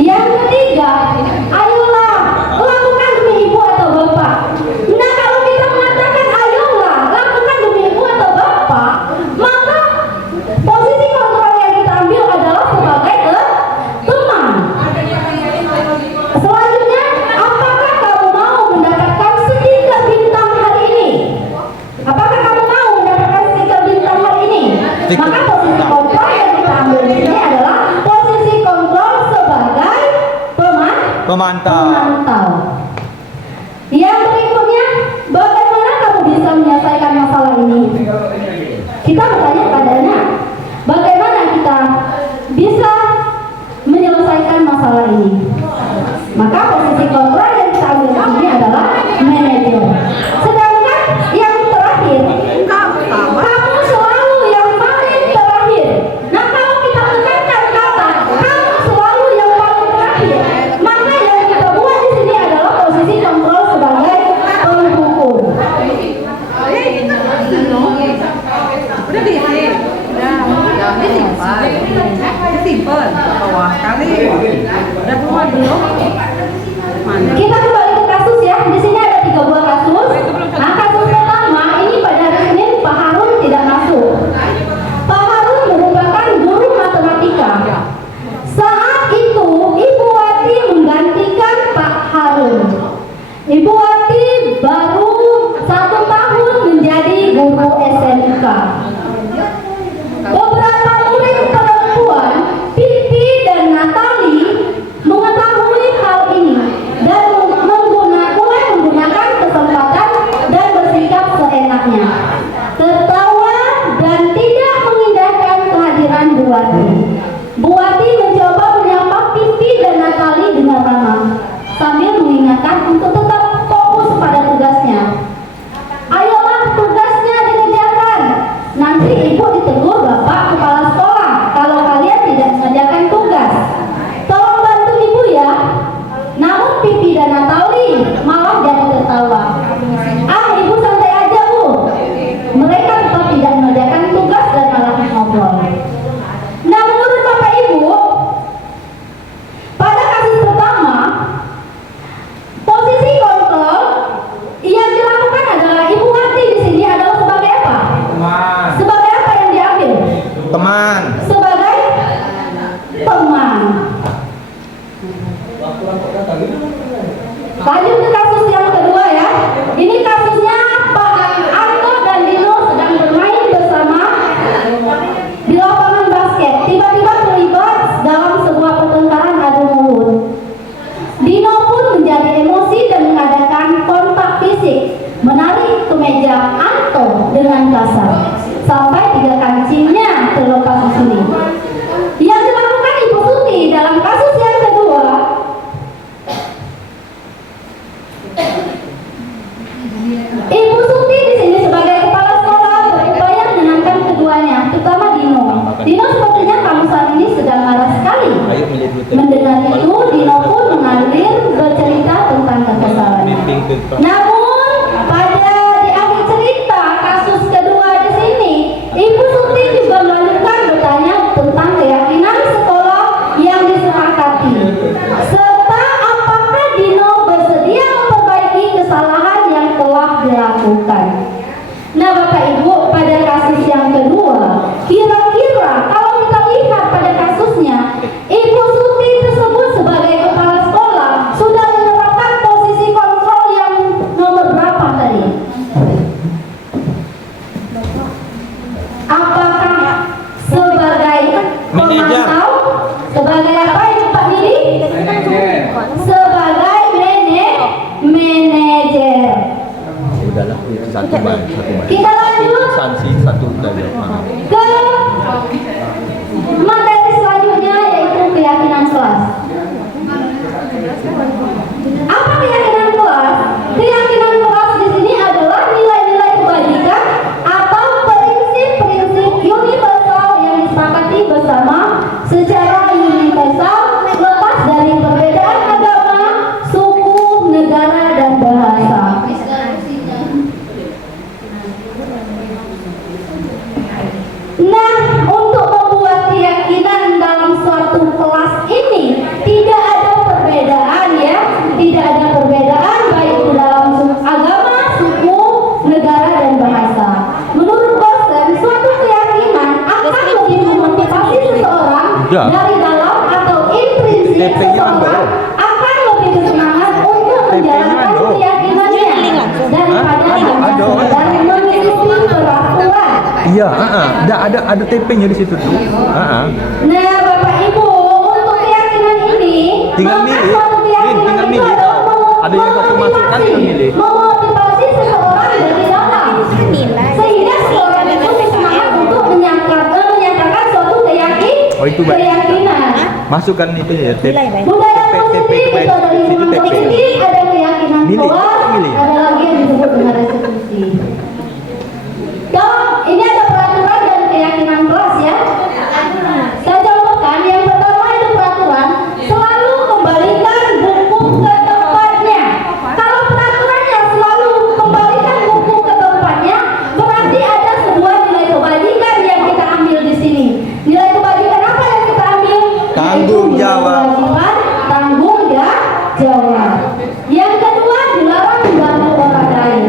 Yang ketiga, ayolah lakukan demi ibu atau bapak. Nah, kalau kita mengatakan ayolah lakukan demi ibu atau bapak, maka posisi kontrol yang kita ambil adalah sebagai teman. Selanjutnya, apakah kamu mau mendapatkan stiker bintang hari ini? Apakah kamu mau mendapatkan stiker bintang hari ini? Maka posisi kontrol yang kita ambil di sini adalah posisi kontrol sebagai pemantau. Yang berikutnya, bagaimana kamu bisa menyelesaikan masalah ini? Kita bertanya padanya, bagaimana kita bisa menyelesaikan masalah Simple, bawah kali. Udah keluar belum? Mana? Kita kembali ke kasus ya. Di sini ada 3 buah kasus. Nah, kasus pertama ini pada hari Senin Pak Harun tidak masuk. Pak Harun merupakan guru matematika. Saat itu Ibu Wati menggantikan Pak Harun. Ibu Wati baru 1 tahun menjadi guru SMK. Beberapa murid perempuan, Pipi dan Natali, mengetahui hal ini dan mulai menggunakan kesempatan dan bersikap seenaknya, tertawa dan tidak mengindahkan kehadiran Bu Wati. Bu Wati mencoba menyapa Pipi dan Natali dengan ramah sambil mengingatkan untuk tetap fokus pada tugasnya. Ayolah, tugasnya dikerjakan. Nanti ibu ditegur bapak kepala sekolah kalau kalian tidak mengerjakan tugas. Tolong bantu ibu ya. Namun Pipi dan Natali malah jadi tertawa. Ah, ibu santai aja bu. Mereka tetap tidak mengerjakan tugas dan malah ngobrol. Nah, menurut bapak ibu, pada kasus pertama, posisi kontrol yang dilakukan adalah Ibu Wati di sini adalah sebagai apa? Sebagai apa yang diambil? Teman. Sebagai teman. Lanjut ke kasus yang kedua ya. Ini kasusnya Pak Anto dan Dino sedang bermain bersama di lapangan basket. Tiba-tiba terlibat dalam sebuah pertengkaran adu mulut. Dino pun menjadi emosi dan mengadakan kontak fisik, menarik kemeja Anto dengan kasar sampai 3 kancingnya terlepas di sini. Yang dilakukan Ibu Suti dalam kasus yang kedua, Ibu Suti di sini sebagai kepala sekolah berupaya menenangkan keduanya, terutama Dino. Dino sepertinya kamu saat ini sedang marah sekali. Ayo melihat dulu. Mendengar itu, Dino pun mengalir bercerita tentang kekesalannya. Namun, pada di akhir cerita kasus kedua di sini, Ibu Suti juga melanjutkan bertanya tentang keyakinan sekolah yang disepakati, serta apakah Dino bersedia memperbaiki kesalahan yang telah dilakukan. Nah, Bapak Ibu, pada kasus yang kedua, kira-kira kalau kita lihat pada kasusnya, Ibu Suti tersebut sebagai kepala sekolah sudah menerapkan posisi kontrol yang nomor berapa tadi? Apakah sebagai pemantau? Sebagai apa Ibu Pak Didi? Sebagai manajer. Udahlah, itu satu baik. Kita lanjut Sanksi satu udah biar mana. ke materi selanjutnya, yaitu keyakinan kelas. Apa keyakinan kelas? Keyakinan kelas di sini adalah nilai-nilai kebajikan atau prinsip-prinsip universal yang disepakati bersama secara universal, lepas dari perbedaan agama, suku, negara, dan bahasa. Nah, untuk membuat keyakinan dalam suatu kelas ini tidak ada perbedaan ya, tidak ada perbedaan baik itu dalam agama, suku, negara, dan bahasa. Menurut dosen, suatu keyakinan akan lebih memotivasi seseorang dari dalam atau intrinsik seseorang akan lebih bersemangat untuk menjalankan keyakinannya daripada hanya mengikuti peraturan. Iya, ada TP-nya di situ tuh. Nah, Bapak Ibu, untuk keyakinan ini Tinggal milih. Tinggal milih. Ada yang satu masuk kan tinggal milih. memotivasi seseorang dari dalam, sehingga seseorang itu bersemangat untuk menyatakan suatu Oh, itu baik. keyakinan. Masukkan itu ya, TP. Budaya positif TP itu ada itu lingkungan TP. positif, ada keyakinan Milih, kelas, milih. ada lagi yang disebut dengan restitusi. Kalau ini ada peraturan dan keyakinan kelas ya. Saya contohkan, yang pertama itu peraturan selalu kembalikan buku ke tempatnya. Kalau peraturannya selalu kembalikan buku ke tempatnya, berarti ada sebuah nilai kebajikan yang kita ambil di sini. Nilai kebajikan apa yang kita Tanggung jawab. Kewajiban tanggung jawab. Yang kedua, dilarang membantu orang lain.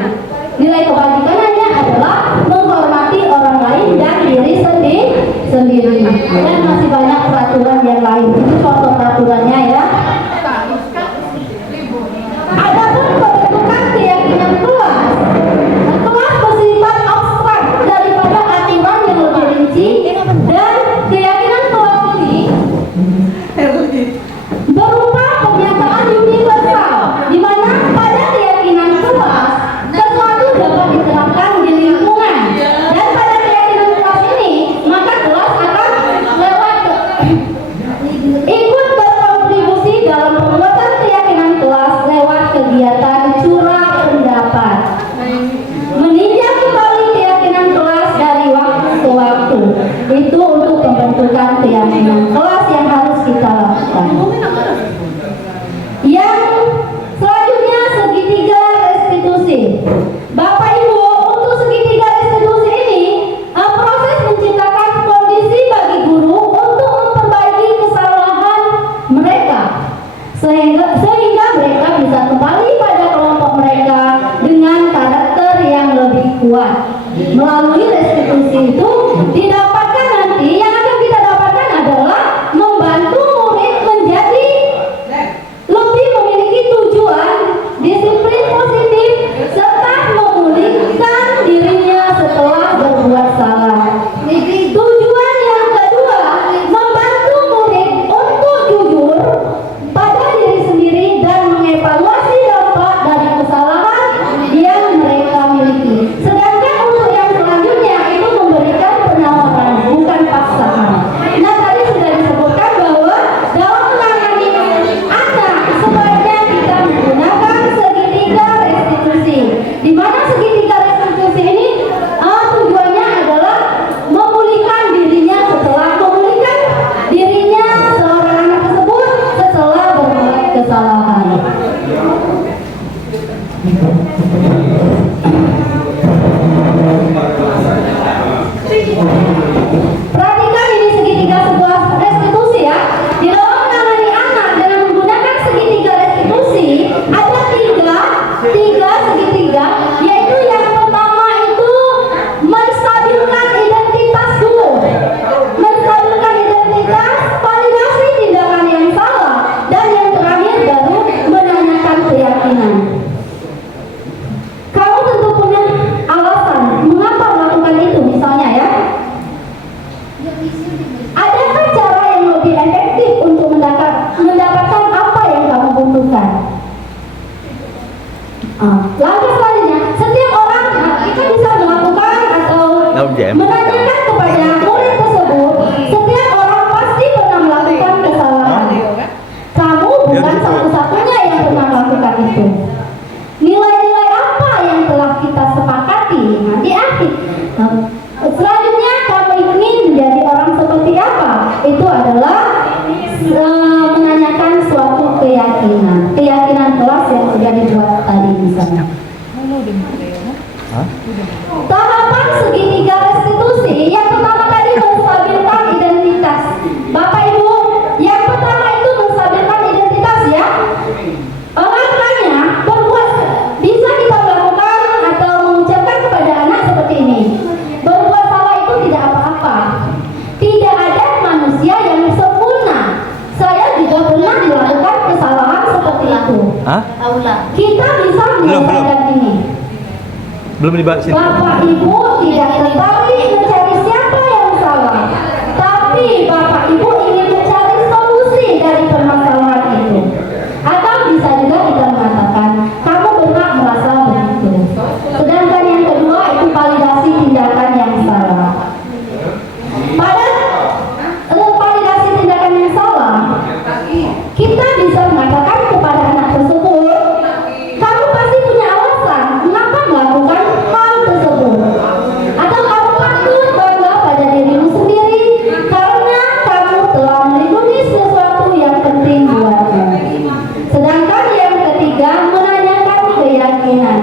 Nilai kebajikannya adalah menghormati orang lain dan diri sendiri. Dan masih banyak peraturan yang lain. Ini contoh peraturannya ya. Adapun pembentukan keyakinan kelas bersifat abstrak daripada aturan yang lebih rinci, dan keyakinan kelas ini berupa pernyataan universal, di mana pada keyakinan kelas sesuatu dapat diterapkan di lingkungan, dan pada keyakinan kelas ini maka kelas akan ikut berkontribusi dalam pembuatan keyakinan kelas lewat kegiatan curah pendapat, meninjau kembali keyakinan kelas dari waktu ke waktu. Itu untuk pembentukan keyakinan kelas yang harus kita lakukan. Yang selanjutnya, segitiga restitusi. Bapak Ibu, untuk segitiga restitusi ini proses menciptakan kondisi bagi guru untuk memperbaiki kesalahan mereka sehingga mereka bisa kembali pada kelompok mereka dengan karakter yang lebih kuat. Melalui restitusi itu didapatkan nanti, yang akan kita dapatkan adalah membantu murid menjadi lebih memiliki tujuan, disiplin positif, serta memulihkan dirinya setelah berbuat salah. Tujuan yang kedua, membantu murid untuk jujur pada diri sendiri dan mengevaluasi dampak dari kesalahan yang mereka miliki. Sedangkan untuk yang selanjutnya itu memberikan penawaran, bukan paksaan. Nah, tadi sudah disebutkan bahwa dalam menangani anak sebaiknya kita menggunakan segitiga restitusi, di mana segitiga restitusi ini tujuannya adalah memulihkan dirinya seorang anak tersebut setelah berbuat kesalahan. Perhatikan ini segitiga sebuah restitusi ya. Di dalam menangani anak dengan menggunakan segitiga restitusi ada tiga segitiga, yaitu yang pertama itu menstabilkan identitas dulu, menstabilkan identitas, validasi tindakan yang salah, dan yang terakhir baru menanyakan keyakinan. Kamu tentu punya alasan mengapa melakukan itu, misalnya ya. Adakah cara yang lebih efektif untuk mendapatkan apa yang kamu butuhkan? Langkah selanjutnya, setiap orang kita bisa melakukan atau menanyakan kepada murid tersebut. Setiap orang pasti pernah melakukan kesalahan. Kamu bukan satu-satunya yang pernah melakukan itu. Nilai-nilai apa yang telah kita sepakati di akhir? Selanjutnya, kamu ingin menjadi orang seperti apa? Itu adalah menanyakan suatu keyakinan kelas yang sudah dibuat tadi di sana. Tahapan segitiga restitusi yang pertama tadi menstabilkan identitas. Bapak Ibu, yang pertama itu menstabilkan identitas ya. Makanya bisa kita melakukan atau mengucapkan kepada anak seperti ini. Berbuat salah itu tidak apa-apa. Tidak ada manusia yang sempurna. Saya juga pernah melakukan kesalahan seperti itu. Kita bisa menyelesaikan ini. Belum dibahas ini. Bapak Ibu tidak tertarik mencari siapa yang salah, tapi Bapak Ibu ingin mencari solusi dari permasalahan itu. Atau bisa juga kita mengatakan kamu berhak merasa begitu. Sedangkan yang kedua itu validasi tindakan yang salah. Pada validasi tindakan yang salah, kita bisa mengatakan kepada anak tersebut, kamu pasti punya alasan mengapa melakukan hal tersebut. Atau kamu patut bangga pada dirimu sendiri karena kamu telah melindungi sesuatu yang penting buatmu. Sedangkan yang ketiga, menanyakan keyakinan.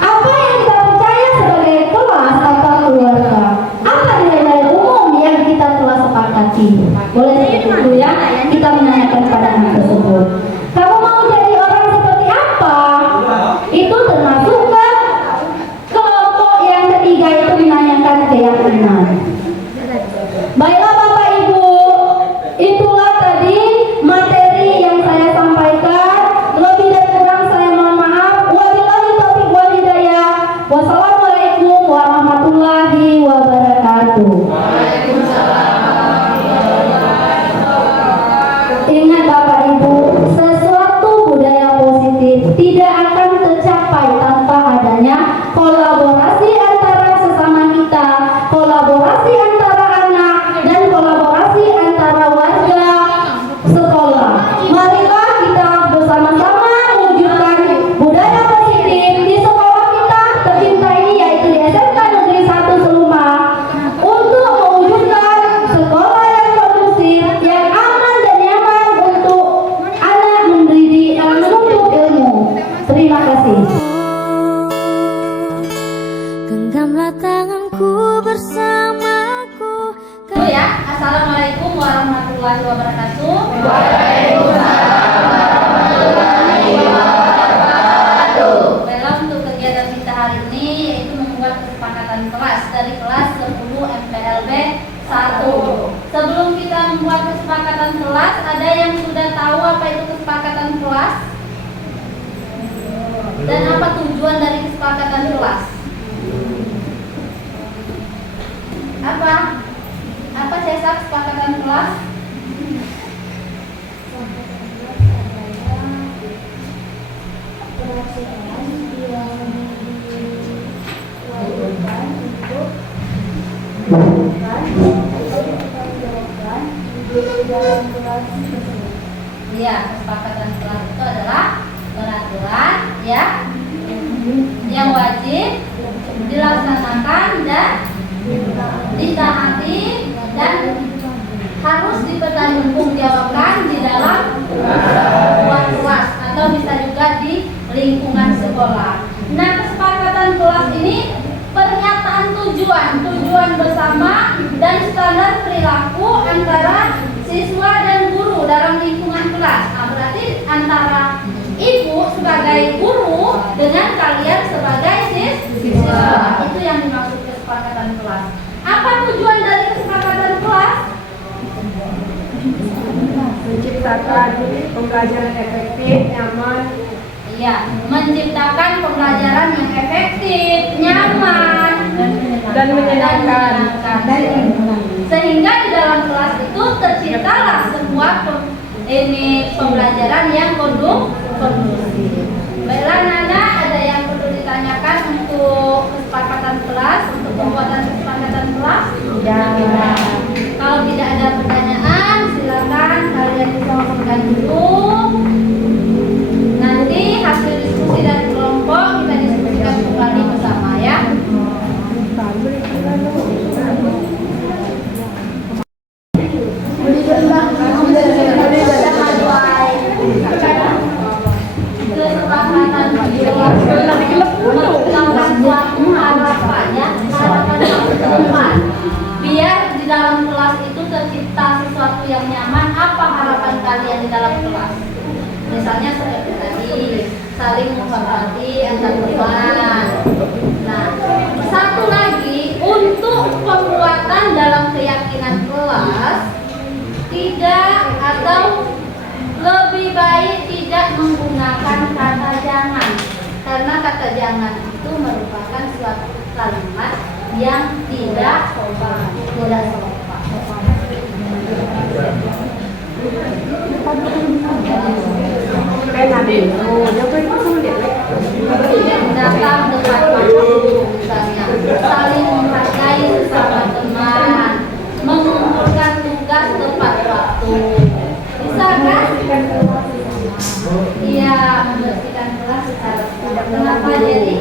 Apa yang kita percaya sebagai kelas atau keluarga? Apa nilai-nilai umum yang kita telah sepakati? Boleh kita menanyakan pada anak tersebut, kamu mau jadi orang seperti apa? Itu termasuk ke kelompok yang ketiga, itu menanyakan keyakinan. Baiklah Bapak Ibu, itulah tadi materi yang saya sampaikan. Lebih dan kurang saya mohon maaf. Wabillahi taufiq wal hidayah. Wassalamualaikum warahmatullahi wabarakatuh. Ingat Bapak Ibu, sesuatu budaya positif tidak akan tercapai tanpa adanya kolaborasi antara sesama kita, kolaborasi antara anak, dan kolaborasi antara warga sekolah. Marilah kita bersama-sama mewujudkan budaya positif di sekolah kita tercinta ini, yaitu di SMK Negeri 1 Seluma, untuk mewujudkan sekolah yang kondusif, yang aman dan nyaman untuk anak menuntut ilmu. Terima kasih. Genggamlah tanganku bersamaku. Ya, Assalamualaikum warahmatullahi wabarakatuh. Baiklah, untuk kegiatan kita hari ini yaitu membuat kesepakatan kelas dari kelas 10 MPLB 1. Sebelum kita membuat kesepakatan kelas, ada yang sudah tahu apa itu kesepakatan kelas? Dan apa tujuan dari kesepakatan kelas? Apa? Apa Cesar kesepakatan kelas? Iya, kesepakatan kelas itu adalah peraturan ya yang wajib dilaksanakan dan ditaati dan harus dipertanggungjawabkan di dalam ruang kelas atau bisa juga di lingkungan sekolah. Nah, kesepakatan kelas ini pernyataan tujuan bersama dan standar perilaku antara siswa dan guru dalam lingkungan kelas. Nah, berarti antara ibu sebagai guru dengan kalian sebagai siswa. Itu yang dimaksud kesepakatan kelas. Apa tujuan dari kesepakatan kelas? Menciptakan pembelajaran efektif, nyaman. Iya, menciptakan pembelajaran yang efektif, nyaman, Dan menyenangkan. Sehingga di dalam kelas itu terciptalah sebuah pembelajaran yang kondusif. Baiklah Nana, ada yang perlu ditanyakan untuk kesepakatan kelas, untuk pembuatan kesepakatan kelas? Jangan. Kalau tidak ada pertanyaan, silakan kalian dikelompokkan dulu. Nanti hasil diskusi dari kelompok kita diskusikan kembali bersama ya. Kesepakatan melakukan suatu harapan ya, harapan teman. Biar di dalam kelas itu tercipta sesuatu yang nyaman. Apa harapan kalian di dalam kelas? Misalnya seperti tadi, saling menghormati antar teman. Nah, satu lagi untuk pembuatan dalam keyakinan kelas, tidak atau lebih baik tidak menggunakan kata jangan, karena kata jangan itu merupakan suatu kalimat yang tidak sopan. Datang tepat waktu, misalnya saling menghargai sesama teman, mengumpulkan tugas tepat waktu. Bisa kan? Iya, membersihkan kelas secara tidak. Kenapa jadi?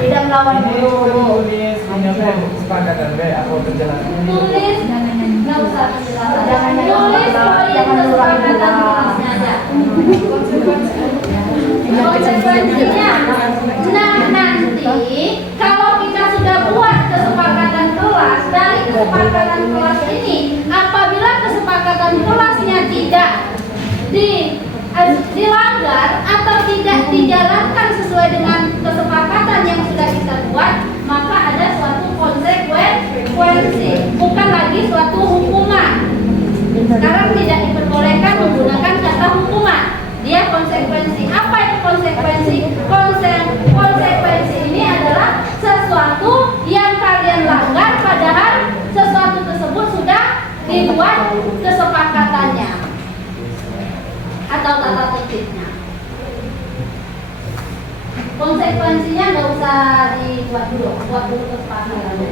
Tidak melawan guru. Kesepakatan B atau penjelasan. Tulis, nggak usah penjelasan. Tulis poin kesepakatan kelasnya aja. Konsekuensinya, nah nanti kalau kita sudah buat kesepakatan kelas dari sesuai dengan kesepakatan yang sudah kita buat, maka ada suatu konsekuensi, bukan lagi suatu hukuman. Sekarang tidak diperbolehkan menggunakan kata hukuman, dia konsekuensi. Apa itu konsekuensi? Konsekuensi ini adalah sesuatu yang kalian langgar, padahal sesuatu tersebut sudah dibuat kesepakatannya atau tata tertibnya. Konsekuensinya nggak usah dibuat dulu, buat dulu kesepakatannya.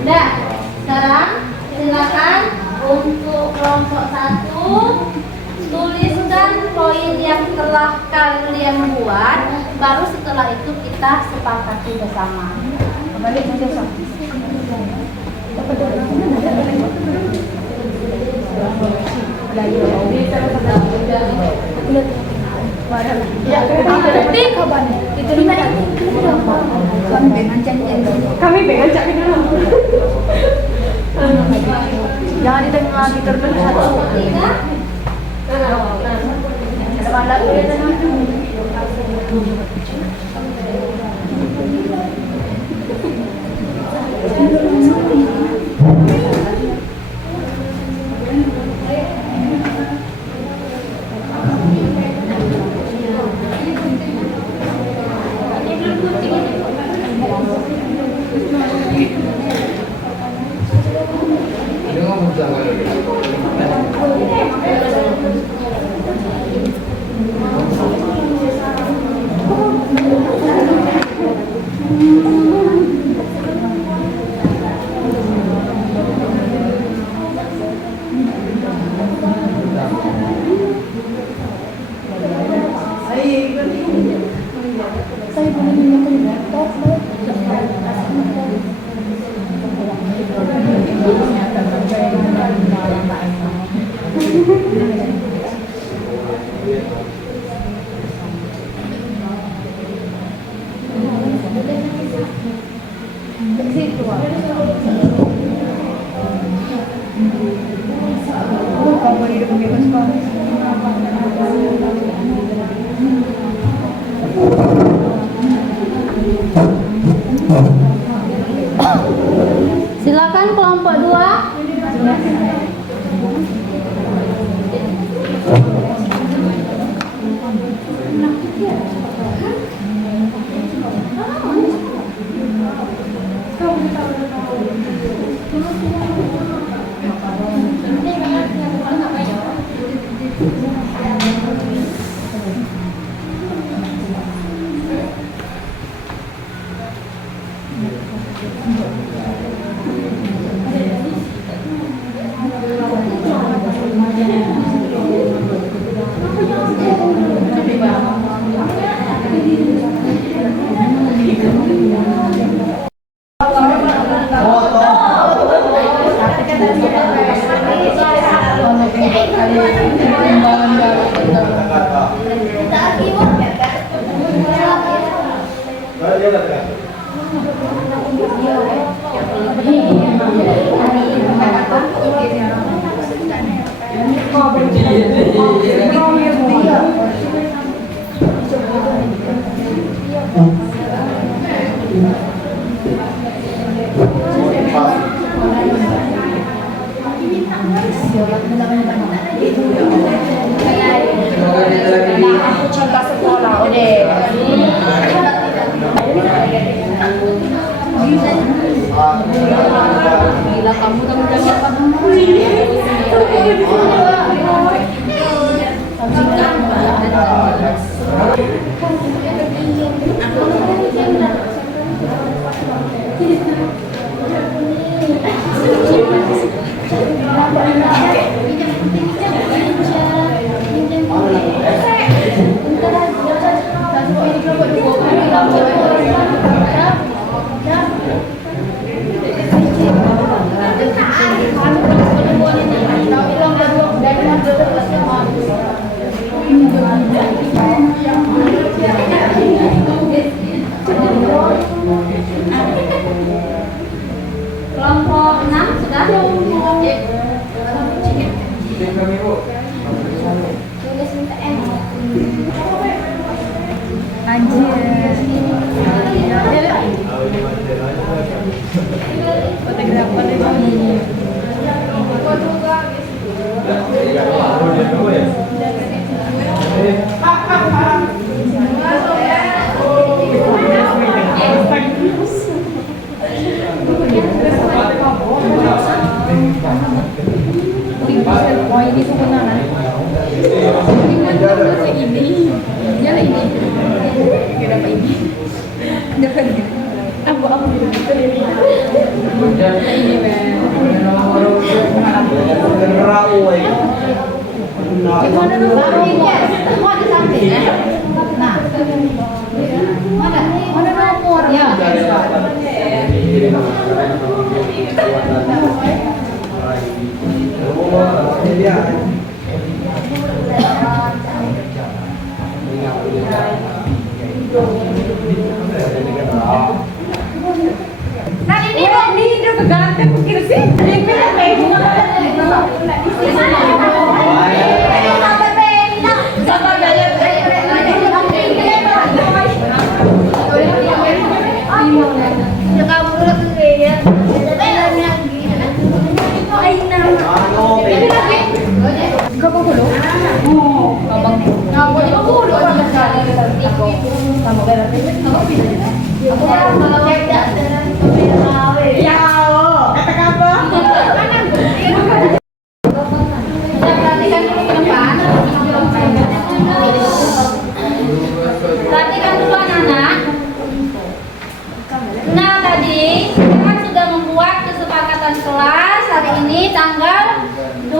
Nah, sekarang silakan untuk kelompok 1 tuliskan poin yang telah kalian buat, baru setelah itu kita sepakati bersama. Kami pengen cak jangan didengar lagi terbang satu. Silakan kelompok 2. Aku cinta sekolah, udah. Gila kamu udah siapa? Aku Kelompok 6 sudah? Tulis TM. Perhatikan dulu anak-anak. Nah tadi kita kan sudah membuat kesepakatan kelas hari ini tanggal 3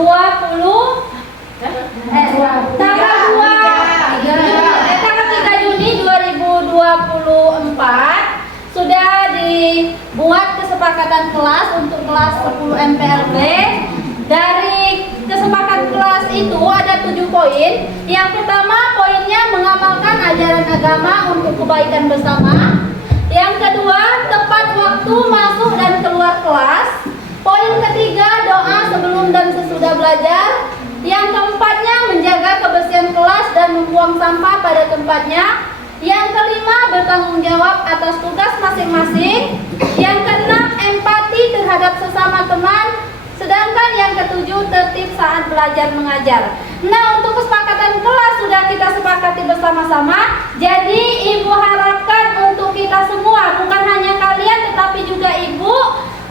Juni 2024 sudah dibuat kesepakatan kelas untuk kelas 10 MPLB. Dari kesepakatan kelas itu ada 7 poin. Yang pertama poinnya mengamalkan ajaran agama untuk kebaikan bersama. Yang kedua, tepat waktu masuk dan keluar kelas. Poin ketiga, doa sebelum dan sesudah belajar. Yang keempatnya, menjaga kebersihan kelas dan membuang sampah pada tempatnya. Yang kelima, bertanggung jawab atas tugas masing-masing. Yang keenam, empati terhadap sesama teman. Sedangkan yang ketujuh, tertib saat belajar mengajar. Nah, untuk kesepakatan kelas sudah kita sepakati bersama-sama. Jadi Ibu harapkan untuk kita semua, bukan hanya kalian tetapi juga Ibu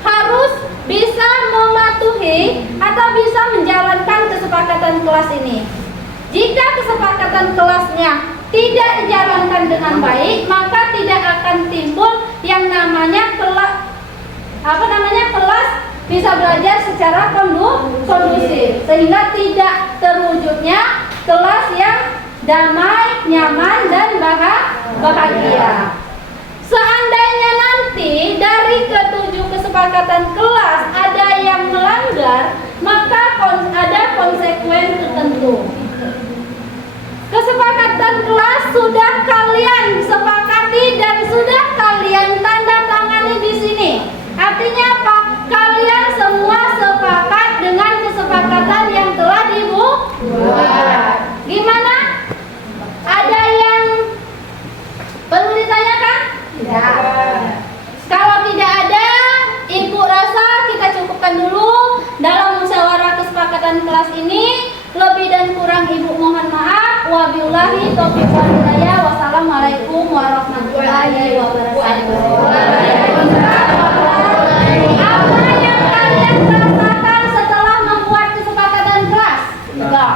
harus bisa mematuhi atau bisa menjalankan kesepakatan kelas ini. Jika kesepakatan kelasnya tidak dijalankan dengan baik, maka tidak akan timbul yang namanya kelas bisa belajar secara kondusif, sehingga tidak terwujudnya kelas yang damai, nyaman, dan bahagia. Seandainya nanti dari ketujuh kesepakatan kelas ada yang melanggar, maka ada konsekuensi tertentu. Kesepakatan kelas sudah kalian sepakati dan sudah kalian tanda tangani di sini. Artinya apa? Kalian semua sepakat dengan kesepakatan yang telah dibuat. Gimana? Ada yang perlu ditanyakan? Tidak. Kalau tidak ada, Ibu rasa kita cukupkan dulu dalam musyawarah kesepakatan kelas ini. Lebih dan kurang Ibu mohon maaf. Wabillahi taufiq wal hidayah. Wassalamualaikum warahmatullahi wabarakatuh. Apa yang kalian rasakan setelah membuat kesepakatan kelas? Enggak.